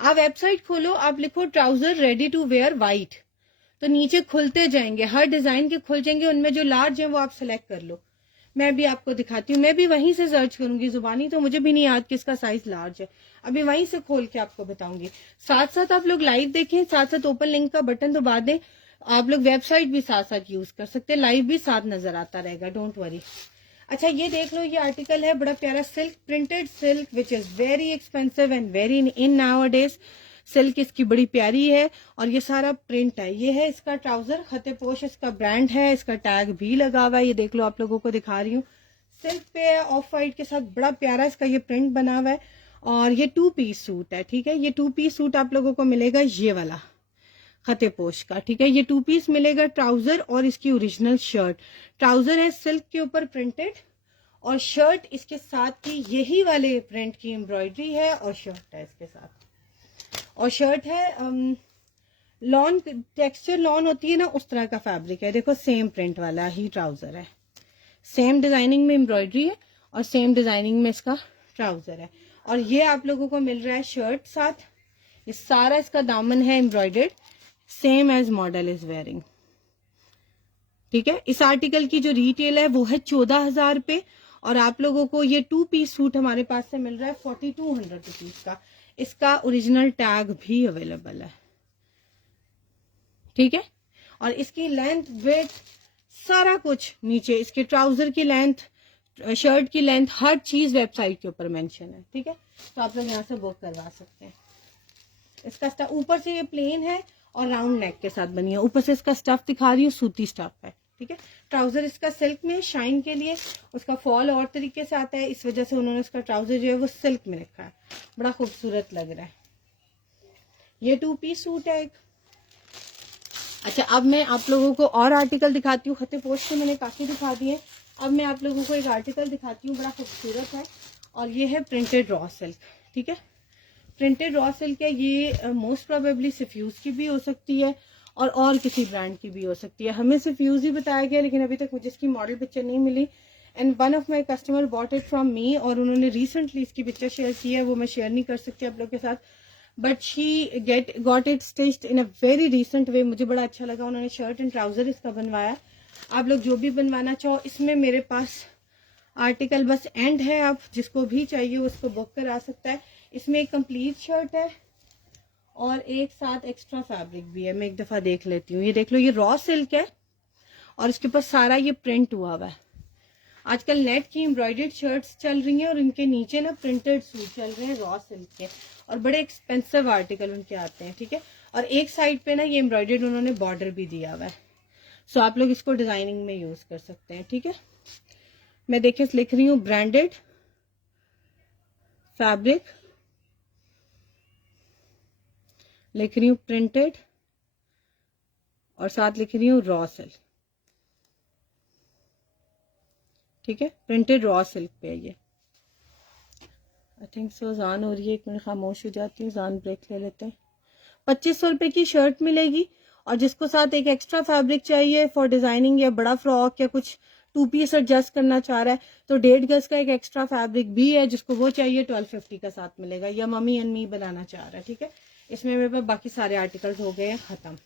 आप वेबसाइट खोलो, आप लिखो trouser ready to wear white, तो नीचे खुलते जाएंगे, हर डिजाइन के खुल जाएंगे, उनमें जो लार्ज है वो आप सिलेक्ट कर लो। मैं भी आपको दिखाती हूँ, मैं भी वहीं से सर्च करूंगी, जुबानी तो मुझे भी नहीं याद कि इसका साइज लार्ज है, अभी वहीं से खोल के आपको बताऊंगी। साथ साथ आप लोग लाइव देखें, साथ साथ ओपन लिंक का बटन दबा दें, आप लोग वेबसाइट भी साथ साथ यूज कर सकते हैं, लाइव भी साथ नजर आता रहेगा, डोंट वरी। अच्छा ये देख लो, ये आर्टिकल है बड़ा प्यारा, silk, printed silk which is very expensive and very in nowadays. Silk इसकी बड़ी प्यारी है और ये सारा प्रिंट है। ये है इसका ट्राउजर, खते पोश इसका ब्रांड है, इसका टैग भी लगा हुआ है, ये देख लो, आप लोगों को दिखा रही हूँ। सिल्क पे है, ऑफ वाइट के साथ, बड़ा प्यारा इसका ये प्रिंट बना हुआ है। और ये 2 पीस सूट है, ठीक है, ये 2 पीस सूट आप लोगों को मिलेगा, ये वाला खते पोश का, ठीक है। ये 2 पीस मिलेगा, ट्राउजर और इसकी ओरिजिनल शर्ट। ट्राउजर है सिल्क के ऊपर प्रिंटेड और शर्ट इसके साथ की यही वाले प्रिंट की एम्ब्रॉयडरी है और शर्ट है इसके साथ। और शर्ट है लॉन, टेक्सचर लॉन होती है ना, उस तरह का फैब्रिक है। देखो सेम प्रिंट वाला ही ट्राउजर है, सेम डिजाइनिंग में एम्ब्रॉयडरी है और सेम डिजाइनिंग में इसका ट्राउजर है। और ये आप लोगों को मिल रहा है शर्ट साथ, ये सारा इसका दामन है embroidered, same as model is wearing, ठीक है। इस आर्टिकल की जो रिटेल है वो है 14,000 रुपए और आप लोगों को ये 2 पीस सूट हमारे पास से मिल रहा है 4200 रुपीज का। इसका ओरिजिनल टैग भी अवेलेबल है, ठीक है। और इसकी लेंथ, वेथ, सारा कुछ नीचे, इसके ट्राउजर की लेंथ, शर्ट की लेंथ, हर चीज वेबसाइट के ऊपर मेंशन है, ठीक है। तो आप लोग यहाँ से बुक करवा सकते हैं। इसका ऊपर से ये प्लेन है और राउंड नेक के साथ बनी है, ऊपर से इसका स्टफ दिखा रही हूँ, सूती स्टफ है, ठीक है। ट्राउजर इसका सिल्क में, शाइन के लिए उसका फॉल और तरीके से आता है, इस वजह से उन्होंने इसका ट्राउजर जो है वो सिल्क में रखा है, बड़ा खूबसूरत लग रहा है। ये 2 पीस सूट है एक। अच्छा अब मैं आप लोगों को और आर्टिकल दिखाती हूँ, खते पोस्ट के मैंने काफी दिखा दिए, अब मैं आप लोगों को एक आर्टिकल दिखाती हूँ, बड़ा खूबसूरत है और ये है प्रिंटेड रॉ सिल्क, ठीक है। प्रिंटेड रॉ सिल्क है ये, मोस्ट प्रोबेबली सिफ्यूज की भी हो सकती है और किसी ब्रांड की भी हो सकती है। हमें सिफ्यूज ही बताया गया, लेकिन अभी तक मुझे इसकी मॉडल पिक्चर नहीं मिली। And one of my customer bought it from me और उन्होंने रिसेंटली इसकी पिक्चर शेयर की है, वो मैं शेयर नहीं कर सकती आप लोग के साथ, but she got it stitched in a very recent way. मुझे बड़ा अच्छा लगा, उन्होंने शर्ट एंड ट्राउजर इसका बनवाया। आप लोग जो भी बनवाना चाहो, इसमें मेरे पास आर्टिकल बस एंड है, आप जिसको भी चाहिए उसको बुक करा सकता है। इसमें एक कंप्लीट शर्ट है और एक साथ एक्स्ट्रा फैब्रिक भी है, मैं एक दफा देख लेती हूँ। ये देख लो, ये रॉ सिल्क है और इसके ऊपर सारा ये प्रिंट हुआ हुआ है। आजकल नेट की एम्ब्रॉयडर्ड शर्ट्स चल रही हैं और इनके नीचे ना प्रिंटेड सूट चल रहे हैं रॉ सिल्क के, और बड़े एक्सपेंसिव आर्टिकल उनके आते हैं, ठीक है। और एक साइड पे ना ये एम्ब्रॉयडर्ड उन्होंने बॉर्डर भी दिया हुआ है, सो आप लोग इसको डिजाइनिंग में यूज कर सकते हैं, ठीक है। मैं देखिए लिख रही हूँ ब्रांडेड फैब्रिक, लिख रही हूँ प्रिंटेड और साथ लिख रही हूँ रॉ सिल्क, ठीक है। प्रिंटेड रॉ सिल्क पे है ये। आई थिंक सो जान हो रही है, एक मिनट खामोश हो जाती हूँ, जान ब्रेक ले लेते हैं। 2500 रुपए की शर्ट मिलेगी और जिसको साथ एक एक्स्ट्रा फैब्रिक चाहिए फॉर डिजाइनिंग या बड़ा फ्रॉक या कुछ 2 पीस एडजस्ट करना चाह रहा है तो 1.5 गज का एक एक्स्ट्रा फैब्रिक भी है, जिसको वो चाहिए 1250 का साथ मिलेगा, या मम्मी एंड मी बनाना चाह रहा है, ठीक है। इसमें मेरे पास बाकी सारे आर्टिकल्स हो गए हैं खत्म।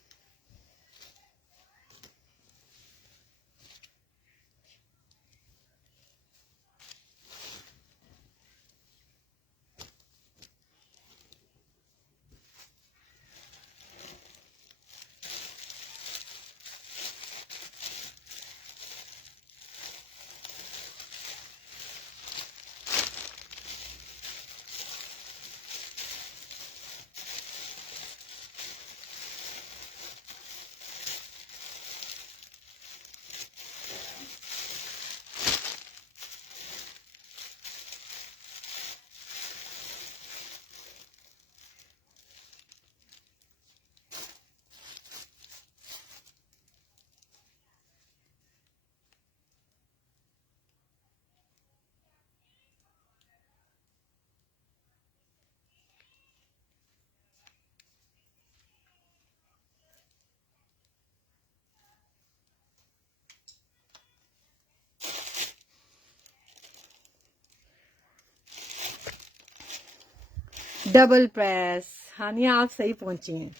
डबल प्रेस, हानिया आप सही पहुंची हैं।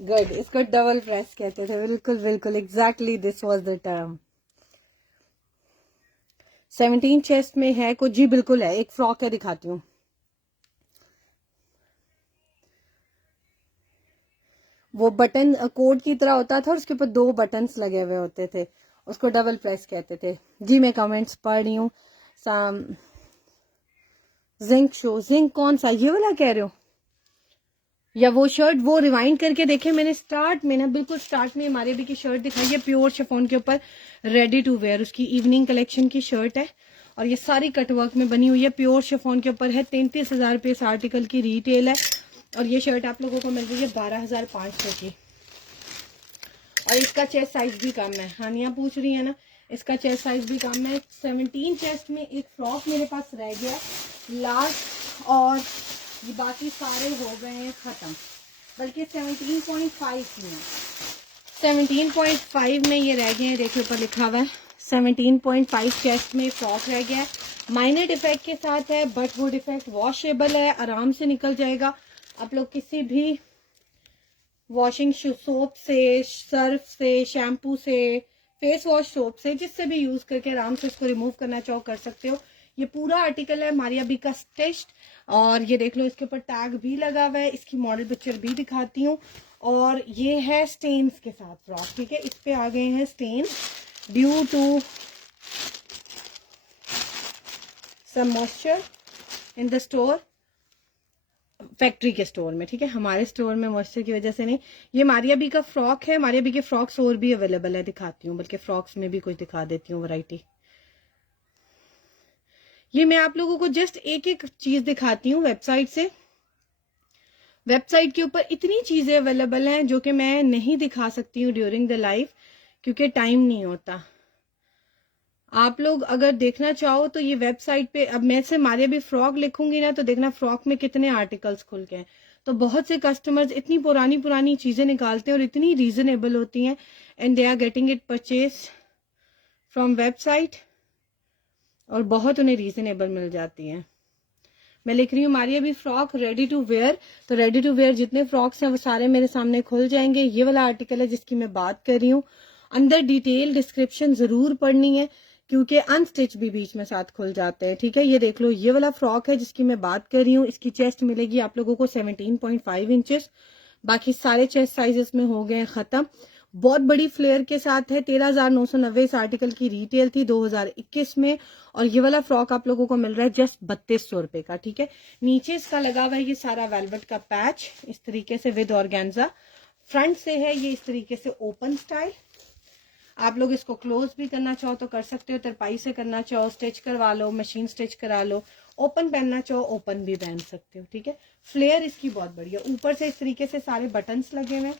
गुड, इसको डबल प्रेस कहते थे। बिल्कुल बिल्कुल, exactly this was the term. 17 chest में है कुछ जी, बिल्कुल है। एक फ्रॉक है, दिखाती हूँ। वो बटन कोट की तरह होता था और उसके ऊपर 2 बटन्स लगे हुए होते थे, उसको डबल प्रेस कहते थे जी। मैं कमेंट्स पढ़ रही हूँ। जिंक शो, जिंक कौन सा, ये वाला कह रहे हो या वो शर्ट? वो रिवाइंड करके देखे मैंने स्टार्ट में ना, बिल्कुल स्टार्ट में हमारे भी की शर्ट दिखाई है प्योर शिफॉन के ऊपर, रेडी टू वेयर। उसकी इवनिंग कलेक्शन की शर्ट है और ये सारी कटवर्क में बनी हुई है, प्योर शिफॉन के ऊपर है। 33,000 रुपये इस आर्टिकल की रिटेल है और ये शर्ट आप लोगों को मिल रही है 12,500 की। और इसका चेस्ट साइज भी कम है। हानिया पूछ रही है ना, इसका चेस्ट साइज भी कम है। 17 चेस्ट में एक फ्रॉक मेरे पास रह गया लास्ट, और ये बाकी सारे हो गए हैं खत्म। बल्कि 17.5 में, 17.5 में ये रह गए हैं। देखिए ऊपर लिखा हुआ है 17.5 चेस्ट में फ्रॉक रह गया है। माइनर डिफेक्ट के साथ है, बट वो डिफेक्ट वॉशेबल है, आराम से निकल जाएगा। आप लोग किसी भी वॉशिंग सोप से, सर्फ से, शैम्पू से, फेस वॉश सोप से, जिससे भी यूज करके आराम से इसको रिमूव करना चाहो कर सकते हो। ये पूरा आर्टिकल है मारिया बी का स्टिच्ड, और ये देख लो इसके ऊपर टैग भी लगा हुआ है। इसकी मॉडल पिक्चर भी दिखाती हूँ। और ये है स्टेन्स के साथ फ्रॉक, ठीक है। इस पे आ गए हैं stain due to some moisture in the store, factory के स्टोर में, ठीक है। हमारे स्टोर में मॉइस्चर की वजह से नहीं। ये मारिया बी का फ्रॉक है। मारिया बी के फ्रॉक्स और भी अवेलेबल है, दिखाती हूँ, बल्कि फ्रॉक्स में भी कुछ दिखा देती हूँ वैरायटी। ये मैं आप लोगों को जस्ट एक एक चीज दिखाती हूँ वेबसाइट से। वेबसाइट के ऊपर इतनी चीजें अवेलेबल हैं जो कि मैं नहीं दिखा सकती हूँ ड्यूरिंग द लाइफ, क्योंकि टाइम नहीं होता। आप लोग अगर देखना चाहो तो ये वेबसाइट पे, अब मैं से मारिया भी फ्रॉक लिखूंगी ना तो देखना फ्रॉक में कितने आर्टिकल्स खुल के हैं। तो बहुत से कस्टमर्स इतनी पुरानी पुरानी चीजें निकालते हैं और इतनी रीजनेबल होती हैं, and they are getting it purchase from website, और बहुत उन्हें रीजनेबल मिल जाती हैं। मैं लिख रही हूँ मारिया भी फ्रॉक रेडी टू वेयर, तो रेडी टू वेयर जितने फ्रॉक्स हैं वो सारे मेरे सामने खुल जाएंगे। ये वाला आर्टिकल है जिसकी मैं बात कर रही हूँ। अंदर डिटेल डिस्क्रिप्शन जरूर पढ़नी है, क्योंकि अनस्टिच भी बीच में साथ खुल जाते हैं, ठीक है। ये देख लो, ये वाला फ्रॉक है जिसकी मैं बात कर रही हूँ। इसकी चेस्ट मिलेगी आप लोगों को 17.5 इंचेस। बाकी सारे चेस्ट साइजेस में हो गए हैं खत्म। बहुत बड़ी फ्लेयर के साथ है। 13,990 इस आर्टिकल की रिटेल थी 2021 में, और ये वाला फ्रॉक आप लोगों को मिल रहा है जस्ट 3200 रुपए का, ठीक है। नीचे इसका लगा हुआ है ये सारा वेलवेट का पैच इस तरीके से विद ऑर्गेन्जा। फ्रंट से है ये इस तरीके से ओपन स्टाइल। आप लोग इसको क्लोज भी करना चाहो तो कर सकते हो, तरपाई से करना चाहो स्टिच करवा लो, मशीन स्टिच करा लो, ओपन पहनना चाहो ओपन भी पहन सकते हो, ठीक है। फ्लेयर इसकी बहुत बढ़िया, ऊपर से इस तरीके से सारे बटन्स लगे हुए,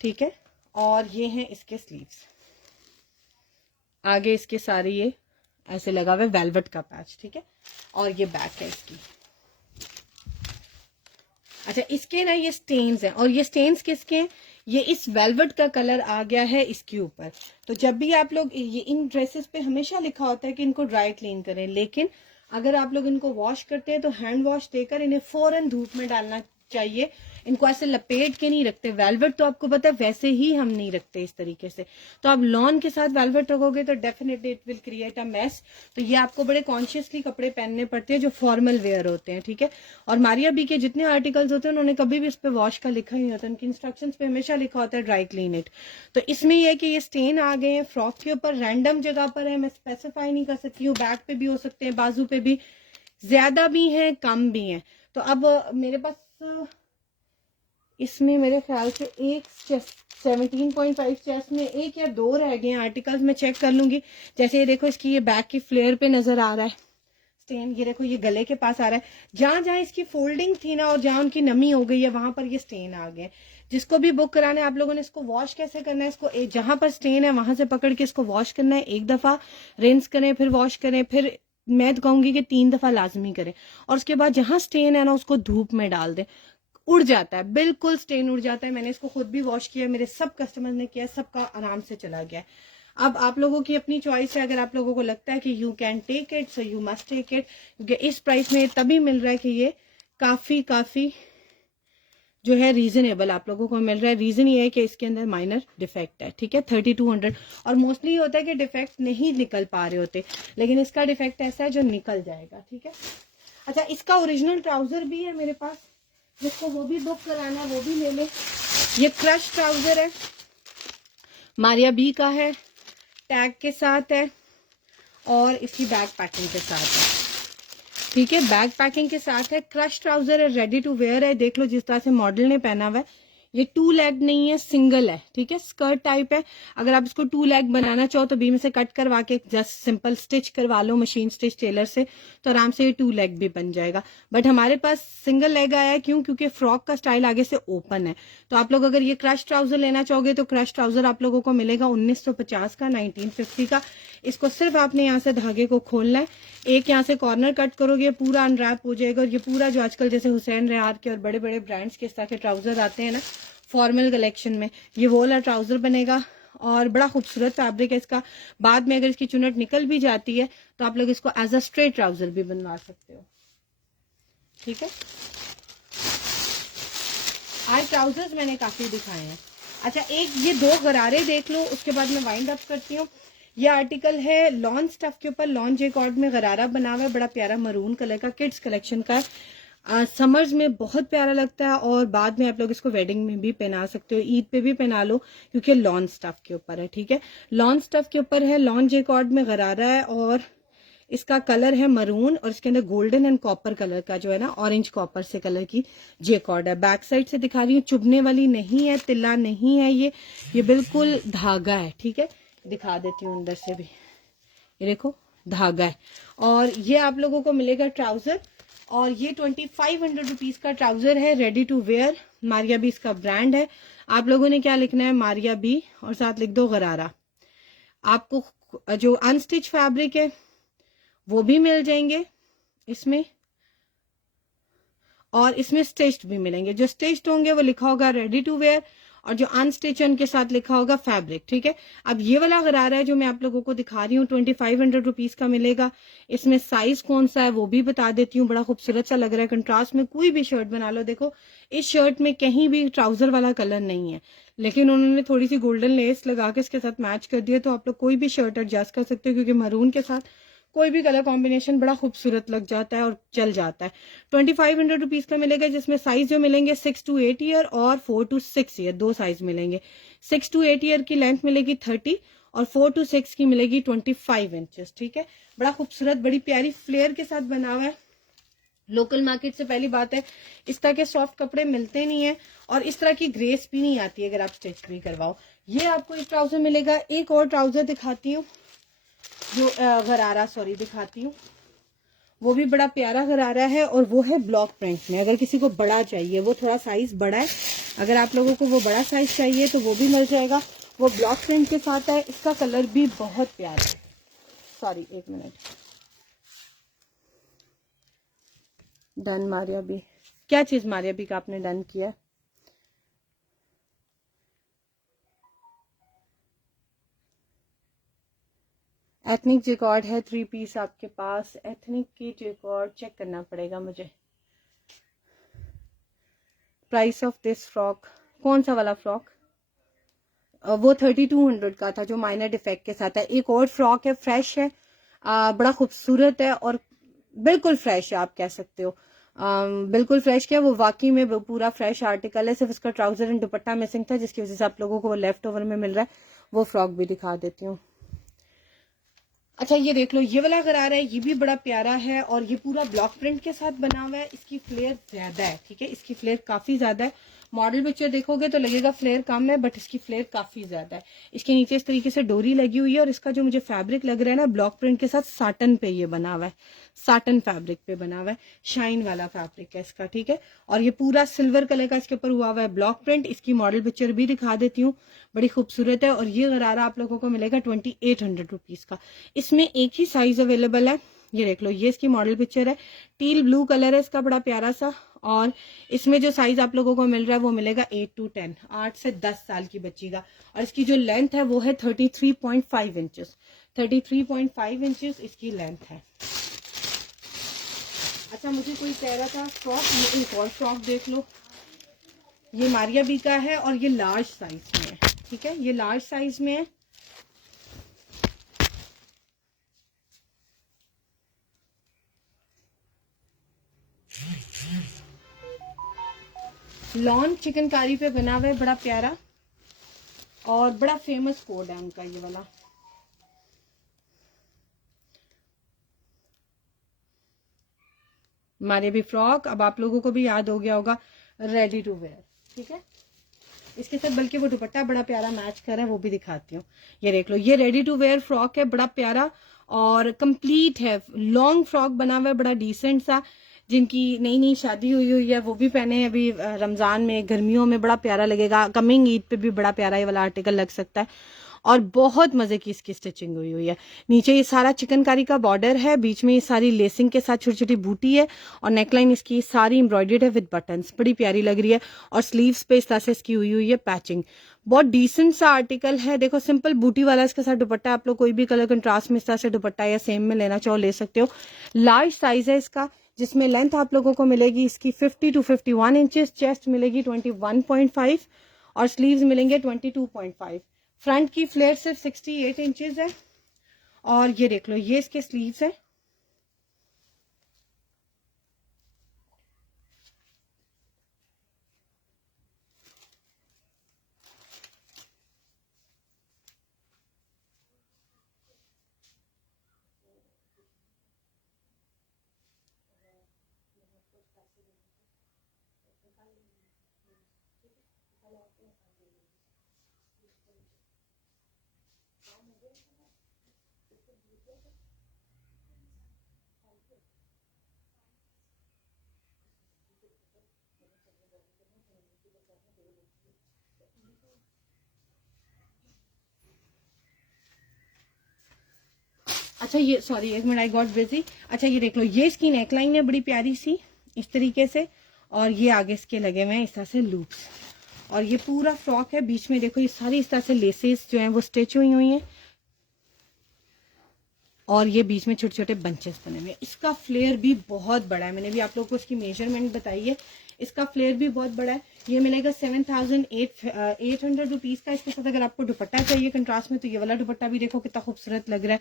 ठीक है। और ये हैं इसके स्लीव्स, आगे इसके सारे ये ऐसे लगा हुआ है वेलवेट का पैच, ठीक है। और ये बैक है इसकी। अच्छा, इसके ना ये स्टेन्स हैं, और ये स्टेन्स किसके हैं? ये इस वेलवेट का कलर आ गया है इसके ऊपर। तो जब भी आप लोग ये इन ड्रेसेस पे हमेशा लिखा होता है कि इनको ड्राई क्लीन करें, लेकिन अगर आप लोग इनको वॉश करते हैं तो हैंड वॉश देकर इन्हें फौरन धूप में डालना चाहिए। इनको ऐसे लपेट के नहीं रखते। वेलवेट तो आपको पता है वैसे ही हम नहीं रखते इस तरीके से। तो आप लॉन के साथ वेलवेट रखोगे तो definitely it will create a mess. तो ये आपको बड़े कॉन्शियसली कपड़े पहनने पड़ते हैं जो फॉर्मल वेयर होते हैं, ठीक है। और मारिया बी के जितने आर्टिकल्स होते हैं उन्होंने कभी भी इस पे वॉश का लिखा ही नहीं होता। उनकी इंस्ट्रक्शन पे हमेशा लिखा होता है ड्राई क्लीन इट। तो इसमें यह है कि ये स्टेन आ गए हैं फ्रॉक के ऊपर, रैंडम जगह पर है, मैं स्पेसिफाई नहीं कर सकती हूँ। बैक पे भी हो सकते हैं, बाजू पे भी, ज्यादा भी हैं कम भी हैं। तो अब मेरे पास इसमें मेरे ख्याल से एक 17.5 चेस्ट में एक या दो रह गए हैं आर्टिकल्स। मैं चेक कर लूंगी। जैसे ये देखो, इसकी ये बैक की फ्लेयर पे नजर आ रहा है स्टेन, ये देखो ये गले के पास आ रहा है। जहां जहां इसकी फोल्डिंग थी ना और जहां उनकी नमी हो गई है वहां पर ये स्टेन आ गए। जिसको भी बुक कराना है आप लोगों ने इसको वॉश कैसे करना है, इसको जहां पर स्टेन है वहां से पकड़ के इसको वॉश करना है। एक दफा रिंस करें, फिर वॉश करें, फिर मैं तो कहूंगी कि 3 दफा लाजमी करें। और उसके बाद जहां स्टेन है ना उसको धूप में डाल दें। उड़ जाता है, बिल्कुल स्टेन उड़ जाता है। मैंने इसको खुद भी वॉश किया, मेरे सब कस्टमर ने किया, सबका आराम से चला गया। अब आप लोगों की अपनी चॉइस है। अगर आप लोगों को लगता है कि you can take it so you must take it, क्योंकि इस प्राइस में तभी मिल रहा है कि ये काफी जो है रीजनेबल आप लोगों को मिल रहा है। रीजन ये है कि इसके अंदर माइनर डिफेक्ट है, ठीक है। 3200 और मोस्टली होता है कि डिफेक्ट नहीं निकल पा रहे होते, लेकिन इसका डिफेक्ट ऐसा है जो निकल जाएगा, ठीक है। अच्छा, इसका ओरिजिनल ट्राउजर भी है मेरे पास, जिसको वो भी बुक कराना है वो भी ले ले। ये क्रश ट्राउजर है, मारिया बी का है, टैग के साथ है और इसकी बैक पैकिंग के साथ है, ठीक है। बैक पैकिंग के साथ है, क्रश ट्राउजर है, रेडी टू वेयर है। देख लो जिस तरह से मॉडल ने पहना हुआ है, ये 2 लेग नहीं है, सिंगल है, ठीक है। स्कर्ट टाइप है। अगर आप इसको 2 लेग बनाना चाहो तो बीच में से कट करवा के जस्ट सिंपल स्टिच करवा लो मशीन स्टिच टेलर से, तो आराम से ये 2 लेग भी बन जाएगा। बट हमारे पास सिंगल लेग आया है, क्यों? क्योंकि फ्रॉक का स्टाइल आगे से ओपन है। तो आप लोग अगर ये क्रश ट्राउजर लेना चाहोगे तो क्रश ट्राउजर आप लोगों को मिलेगा 1950 का, 1950 का। इसको सिर्फ आपने यहाँ से धागे को खोलना है, एक यहाँ से कॉर्नर कट करोगे, पूरा अनरैप हो जाएगा। और ये पूरा जो आजकल जैसे हुसैन रेहार के और बड़े बड़े ब्रांड्स के इस तरह के ट्राउजर आते हैं ना फॉर्मल कलेक्शन में, ये वो वाला ट्राउजर बनेगा और बड़ा खूबसूरत फैब्रिक है इसका। बाद में अगर इसकी चुनट निकल भी जाती है तो आप लोग इसको एज अ स्ट्रेट ट्राउजर भी बनवा सकते हो, ठीक है। आज ट्राउजर्स मैंने काफी दिखाए हैं। अच्छा, एक ये 2 गरारे देख लो, उसके बाद मैं वाइंड अप करती हूँ। ये आर्टिकल है लॉन स्टफ के ऊपर, लॉन जेकॉर्ड में गरारा बना हुआ है, बड़ा प्यारा मरून कलर का, किड्स कलेक्शन का। समर्स में बहुत प्यारा लगता है और बाद में आप लोग इसको वेडिंग में भी पहना सकते हो, ईद पे भी पहना लो, क्योंकि लॉन स्टफ के ऊपर है, ठीक है। लॉन स्टफ के ऊपर है, लॉन जेकॉर्ड में गरारा है और इसका कलर है मरून और इसके अंदर गोल्डन एंड कॉपर कलर का जो है ना, ऑरेंज कॉपर से कलर की जेकॉर्ड है। बैक साइड से दिखा रही हूँ, चुभने वाली नहीं है, तिल्ला नहीं है, ये बिल्कुल धागा है, ठीक है। दिखा देती हूँ अंदर से भी, ये देखो धागा है। और ये आप लोगों को मिलेगा ट्राउजर, और ये 2500 रुपीज का ट्राउजर है, ready to wear. Maria B इसका ब्रांड है। आप लोगों ने क्या लिखना है, मारिया बी और साथ लिख दो गरारा। आपको जो अनस्टिच फैब्रिक है वो भी मिल जाएंगे इसमें, और इसमें स्टिच्ड भी मिलेंगे। जो स्टिच्ड होंगे वो लिखा होगा रेडी टू वेयर, और जो अनस्टिच उनके साथ लिखा होगा फैब्रिक, ठीक है। अब ये वाला गरारा है जो मैं आप लोगों को दिखा रही हूँ, 2500 रुपीज का मिलेगा। इसमें साइज कौन सा है वो भी बता देती हूँ, बड़ा खूबसूरत सा लग रहा है। कंट्रास्ट में कोई भी शर्ट बना लो, देखो इस शर्ट में कहीं भी ट्राउजर वाला कलर नहीं है, लेकिन उन्होंने थोड़ी सी गोल्डन लेस लगा के इसके साथ मैच कर दिया, तो आप लोग कोई भी शर्ट एडजस्ट कर सकते हो, क्योंकि मरून के साथ कोई भी कलर कॉम्बिनेशन बड़ा खूबसूरत लग जाता है और चल जाता है। 2500 रुपीज का मिलेगा, जिसमें साइज जो मिलेंगे 6 to 8 ईयर और 4 to 6 ईयर, 2 साइज मिलेंगे। 6 to 8 ईयर की लेंथ मिलेगी 30 और 4 to 6 की मिलेगी 25 इंचेस, ठीक है। बड़ा खूबसूरत, बड़ी प्यारी फ्लेयर के साथ बना हुआ है। लोकल मार्केट से पहली बात है इस तरह के सॉफ्ट कपड़े मिलते नहीं है, और इस तरह की ग्रेस भी नहीं आती अगर आप स्टिच भी करवाओ। ये आपको एक ट्राउजर मिलेगा। एक और ट्राउजर दिखाती हूँ, जो गरारा दिखाती हूँ, वो भी बड़ा प्यारा गरारा है और वो है ब्लॉक प्रिंट में। अगर किसी को बड़ा चाहिए, वो थोड़ा साइज बड़ा है, अगर आप लोगों को वो बड़ा साइज चाहिए तो वो भी मिल जाएगा। वो ब्लॉक प्रिंट के साथ है, इसका कलर भी बहुत प्यारा है। सॉरी, एक मिनट। डन मारिया बी, क्या चीज मारिया बी का आपने डन किया? एथनिक जेकॉर्ड है 3 पीस आपके पास। एथनिक की जेकॉर्ड चेक करना पड़ेगा मुझे। प्राइस ऑफ दिस फ्रॉक, कौन सा वाला फ्रॉक? वो 3200 का था, जो माइनर डिफेक्ट के साथ है। एक और फ्रॉक है, फ्रेश है, बड़ा खूबसूरत है और बिल्कुल फ्रेश है, आप कह सकते हो। बिल्कुल फ्रेश क्या, वो वाकई में पूरा फ्रेश आर्टिकल है। सिर्फ उसका ट्राउजर एंड दुपट्टा मिसिंग था, जिसकी वजह से आप लोगों को वो लेफ्ट ओवर में मिल रहा है। वो फ्रॉक भी दिखा देती हूँ। अच्छा, ये देख लो, ये वाला गरारा है, ये भी बड़ा प्यारा है और ये पूरा ब्लॉक प्रिंट के साथ बना हुआ है। इसकी फ्लेयर ज्यादा है, ठीक है, इसकी फ्लेयर काफी ज्यादा है। मॉडल पिक्चर देखोगे तो लगेगा फ्लेयर कम है, बट इसकी फ्लेयर काफी ज्यादा है। इसके नीचे इस तरीके से डोरी लगी हुई है और इसका जो मुझे फैब्रिक लग रहा है ना, ब्लॉक प्रिंट के साथ साटन पे ये बना हुआ है, साटन फैब्रिक पे बना हुआ है, शाइन वाला फैब्रिक है इसका, ठीक है। और ये पूरा सिल्वर कलर का इसके ऊपर हुआ हुआ है ब्लॉक प्रिंट। इसकी मॉडल पिक्चर भी दिखा देती हूँ, बड़ी खूबसूरत है। और ये गरारा आप लोगों को मिलेगा 2800 रुपीज का। इसमें एक ही साइज अवेलेबल है, ये देख लो, ये इसकी मॉडल पिक्चर है, टील ब्लू कलर है इसका, बड़ा प्यारा सा। और इसमें जो साइज आप लोगों को मिल रहा है वो मिलेगा 8 to 10, 8 से 10 साल की बच्ची का। और इसकी जो लेंथ है वो है 33.5 इंचेस, 33.5 इंचेस इसकी लेंथ है। अच्छा, मुझे कोई कह रहा था फ्रॉक, एक और फ्रॉक देख लो, ये मारिया बी का है और ये लार्ज साइज में है, ठीक है, ये लार्ज साइज में है। लॉन चिकनकारी पे बना हुआ है, बड़ा प्यारा और बड़ा फेमस कोड है उनका ये वाला। हमारे भी फ्रॉक अब आप लोगों को भी याद हो गया होगा, रेडी टू वेयर, ठीक है। इसके साथ बल्कि वो दुपट्टा बड़ा प्यारा मैच कर रहा है, वो भी दिखाती हूँ। ये देख लो, ये रेडी टू वेयर फ्रॉक है, बड़ा प्यारा और कंप्लीट है, लॉन्ग फ्रॉक बना हुआ है, बड़ा डिसेंट सा। जिनकी नई नई शादी हुई हुई है वो भी पहने हैं अभी रमजान में, गर्मियों में बड़ा प्यारा लगेगा, कमिंग ईद पे भी बड़ा प्यारा ये वाला आर्टिकल लग सकता है। और बहुत मजे की इसकी स्टिचिंग हुई हुई है। नीचे ये सारा चिकनकारी का बॉर्डर है, बीच में ये सारी लेसिंग के साथ छोटी छोटी बूटी है और नेकलाइन इसकी सारी एम्ब्रॉयडर्ड है विद बटन्स, बड़ी प्यारी लग रही है। और स्लीव्स पे इस तरह से इसकी हुई है पैचिंग, बहुत डिसेंट सा आर्टिकल है। देखो सिंपल बूटी वाला इसके साथ दुपट्टा, आप लोग कोई भी कलर कंट्रास्ट में इस तरह से दुपट्टा या सेम में लेना चाहो ले सकते हो। लार्ज साइज है इसका, जिसमें लेंथ आप लोगों को मिलेगी इसकी 50 to 51 इंचेस, चेस्ट मिलेगी 21.5 और स्लीव्स मिलेंगे 22.5। फ्रंट की फ्लेयर सिर्फ 68 इंचेस है और ये देख लो, ये इसके स्लीव्स है। अच्छा ये सॉरी एक मिनट, आई गॉट बिजी। अच्छा ये देख लो, ये इसकी नेकलाइन है बड़ी प्यारी सी इस तरीके से और ये आगे इसके लगे हुए हैं इस तरह से लूप्स और ये पूरा फ्रॉक है। बीच में देखो ये सारी इस तरह से लेसेस जो हैं वो स्टिच हुई हुई हैं और ये बीच में छोटे छोटे बंचेस बने हुए हैं। इसका फ्लेयर भी बहुत बड़ा है, मैंने भी आप लोगों को इसकी मेजरमेंट बताई है। इसका फ्लेयर भी बहुत बड़ा है। ये मिलेगा 7,800 रुपीज का। इसके साथ अगर आपको दुपट्टा चाहिए कंट्रास्ट में तो ये वाला दुपट्टा भी देखो कितना खूबसूरत लग रहा है,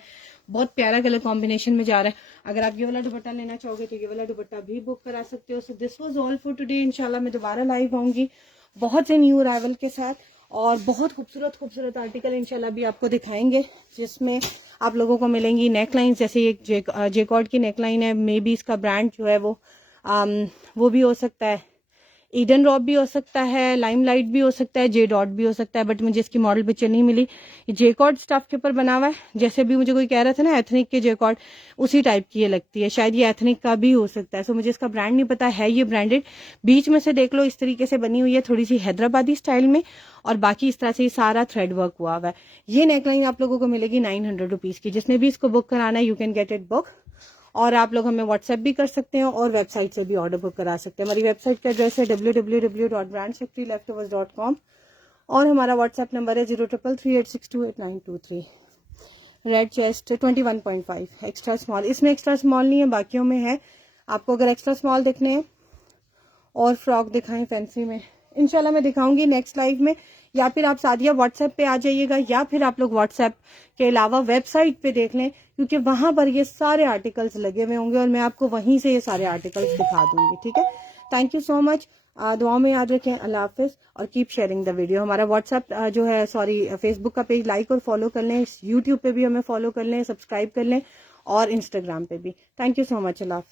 बहुत प्यारा कलर कॉम्बिनेशन में जा रहा है। अगर आप ये वाला दुपट्टा लेना चाहोगे तो ये वाला दुपट्टा भी बुक करा सकते हो। So this was all for today. इंशाल्लाह मैं दोबारा लाइव आऊंगी बहुत से न्यू अराइवल के साथ और बहुत खूबसूरत खूबसूरत आर्टिकल इंशाल्लाह भी आपको दिखाएंगे, जिसमें आप लोगों को मिलेंगी नेकलाइन। जैसे एक जेकॉर्ड की नेकलाइन है, मे बी इसका ब्रांड जो है वो भी हो सकता है, ईडन रॉब भी हो सकता है, लाइमलाइट भी हो सकता है, जे डॉट भी हो सकता है, बट मुझे इसकी मॉडल पिक्चर नहीं मिली। ये जेकॉर्ड स्टफ के ऊपर बना हुआ है, जैसे भी मुझे कोई कह रहा था ना एथनिक के जेकॉर्ड, उसी टाइप की ये लगती है। शायद ये एथनिक का भी हो सकता है। सो मुझे इसका ब्रांड नहीं पता है। ये ब्रांडेड बीच में से देख लो इस तरीके से बनी हुई है, थोड़ी सी हैदराबादी स्टाइल में और बाकी इस तरह से सारा थ्रेड वर्क हुआ हुआ है। ये नेकलाइन आप लोगों को मिलेगी 900 रुपीज की। जिसने भी इसको बुक कराना है you can get it book. और आप लोग हमें व्हाट्सएप भी कर सकते हैं और वेबसाइट से भी ऑर्डर बुक करा सकते हैं। हमारी वेबसाइट का एड्रेस है www.brandfactoryleftovers.com और हमारा व्हाट्सएप नंबर है 0333862892 रेड चेस्ट 21.5 एक्स्ट्रा स्मॉल। इसमें एक्स्ट्रा स्मॉल नहीं है, बाकियों में है। आपको अगर एक्स्ट्रा स्मॉल देखने हैं और फ्रॉक दिखाएं फैंसी में, इंशाल्लाह मैं दिखाऊंगी नेक्स्ट लाइव में, या फिर आप सादिया व्हाट्सएप पे आ जाइएगा या फिर आप लोग व्हाट्सएप के अलावा वेबसाइट पे देख लें, क्योंकि वहां पर ये सारे आर्टिकल्स लगे हुए होंगे और मैं आपको वहीं से ये सारे आर्टिकल्स दिखा दूंगी। ठीक है, थैंक यू सो मच। दुआ में याद रखें। अल्लाह हाफिज और कीप शेयरिंग द वीडियो। हमारा व्हाट्सएप जो है फेसबुक का पेज लाइक और फॉलो कर लें, यूट्यूब पे भी हमें फॉलो कर लें, सब्सक्राइब कर लें और इंस्टाग्राम पे भी। Thank you so much. Allah Hafiz.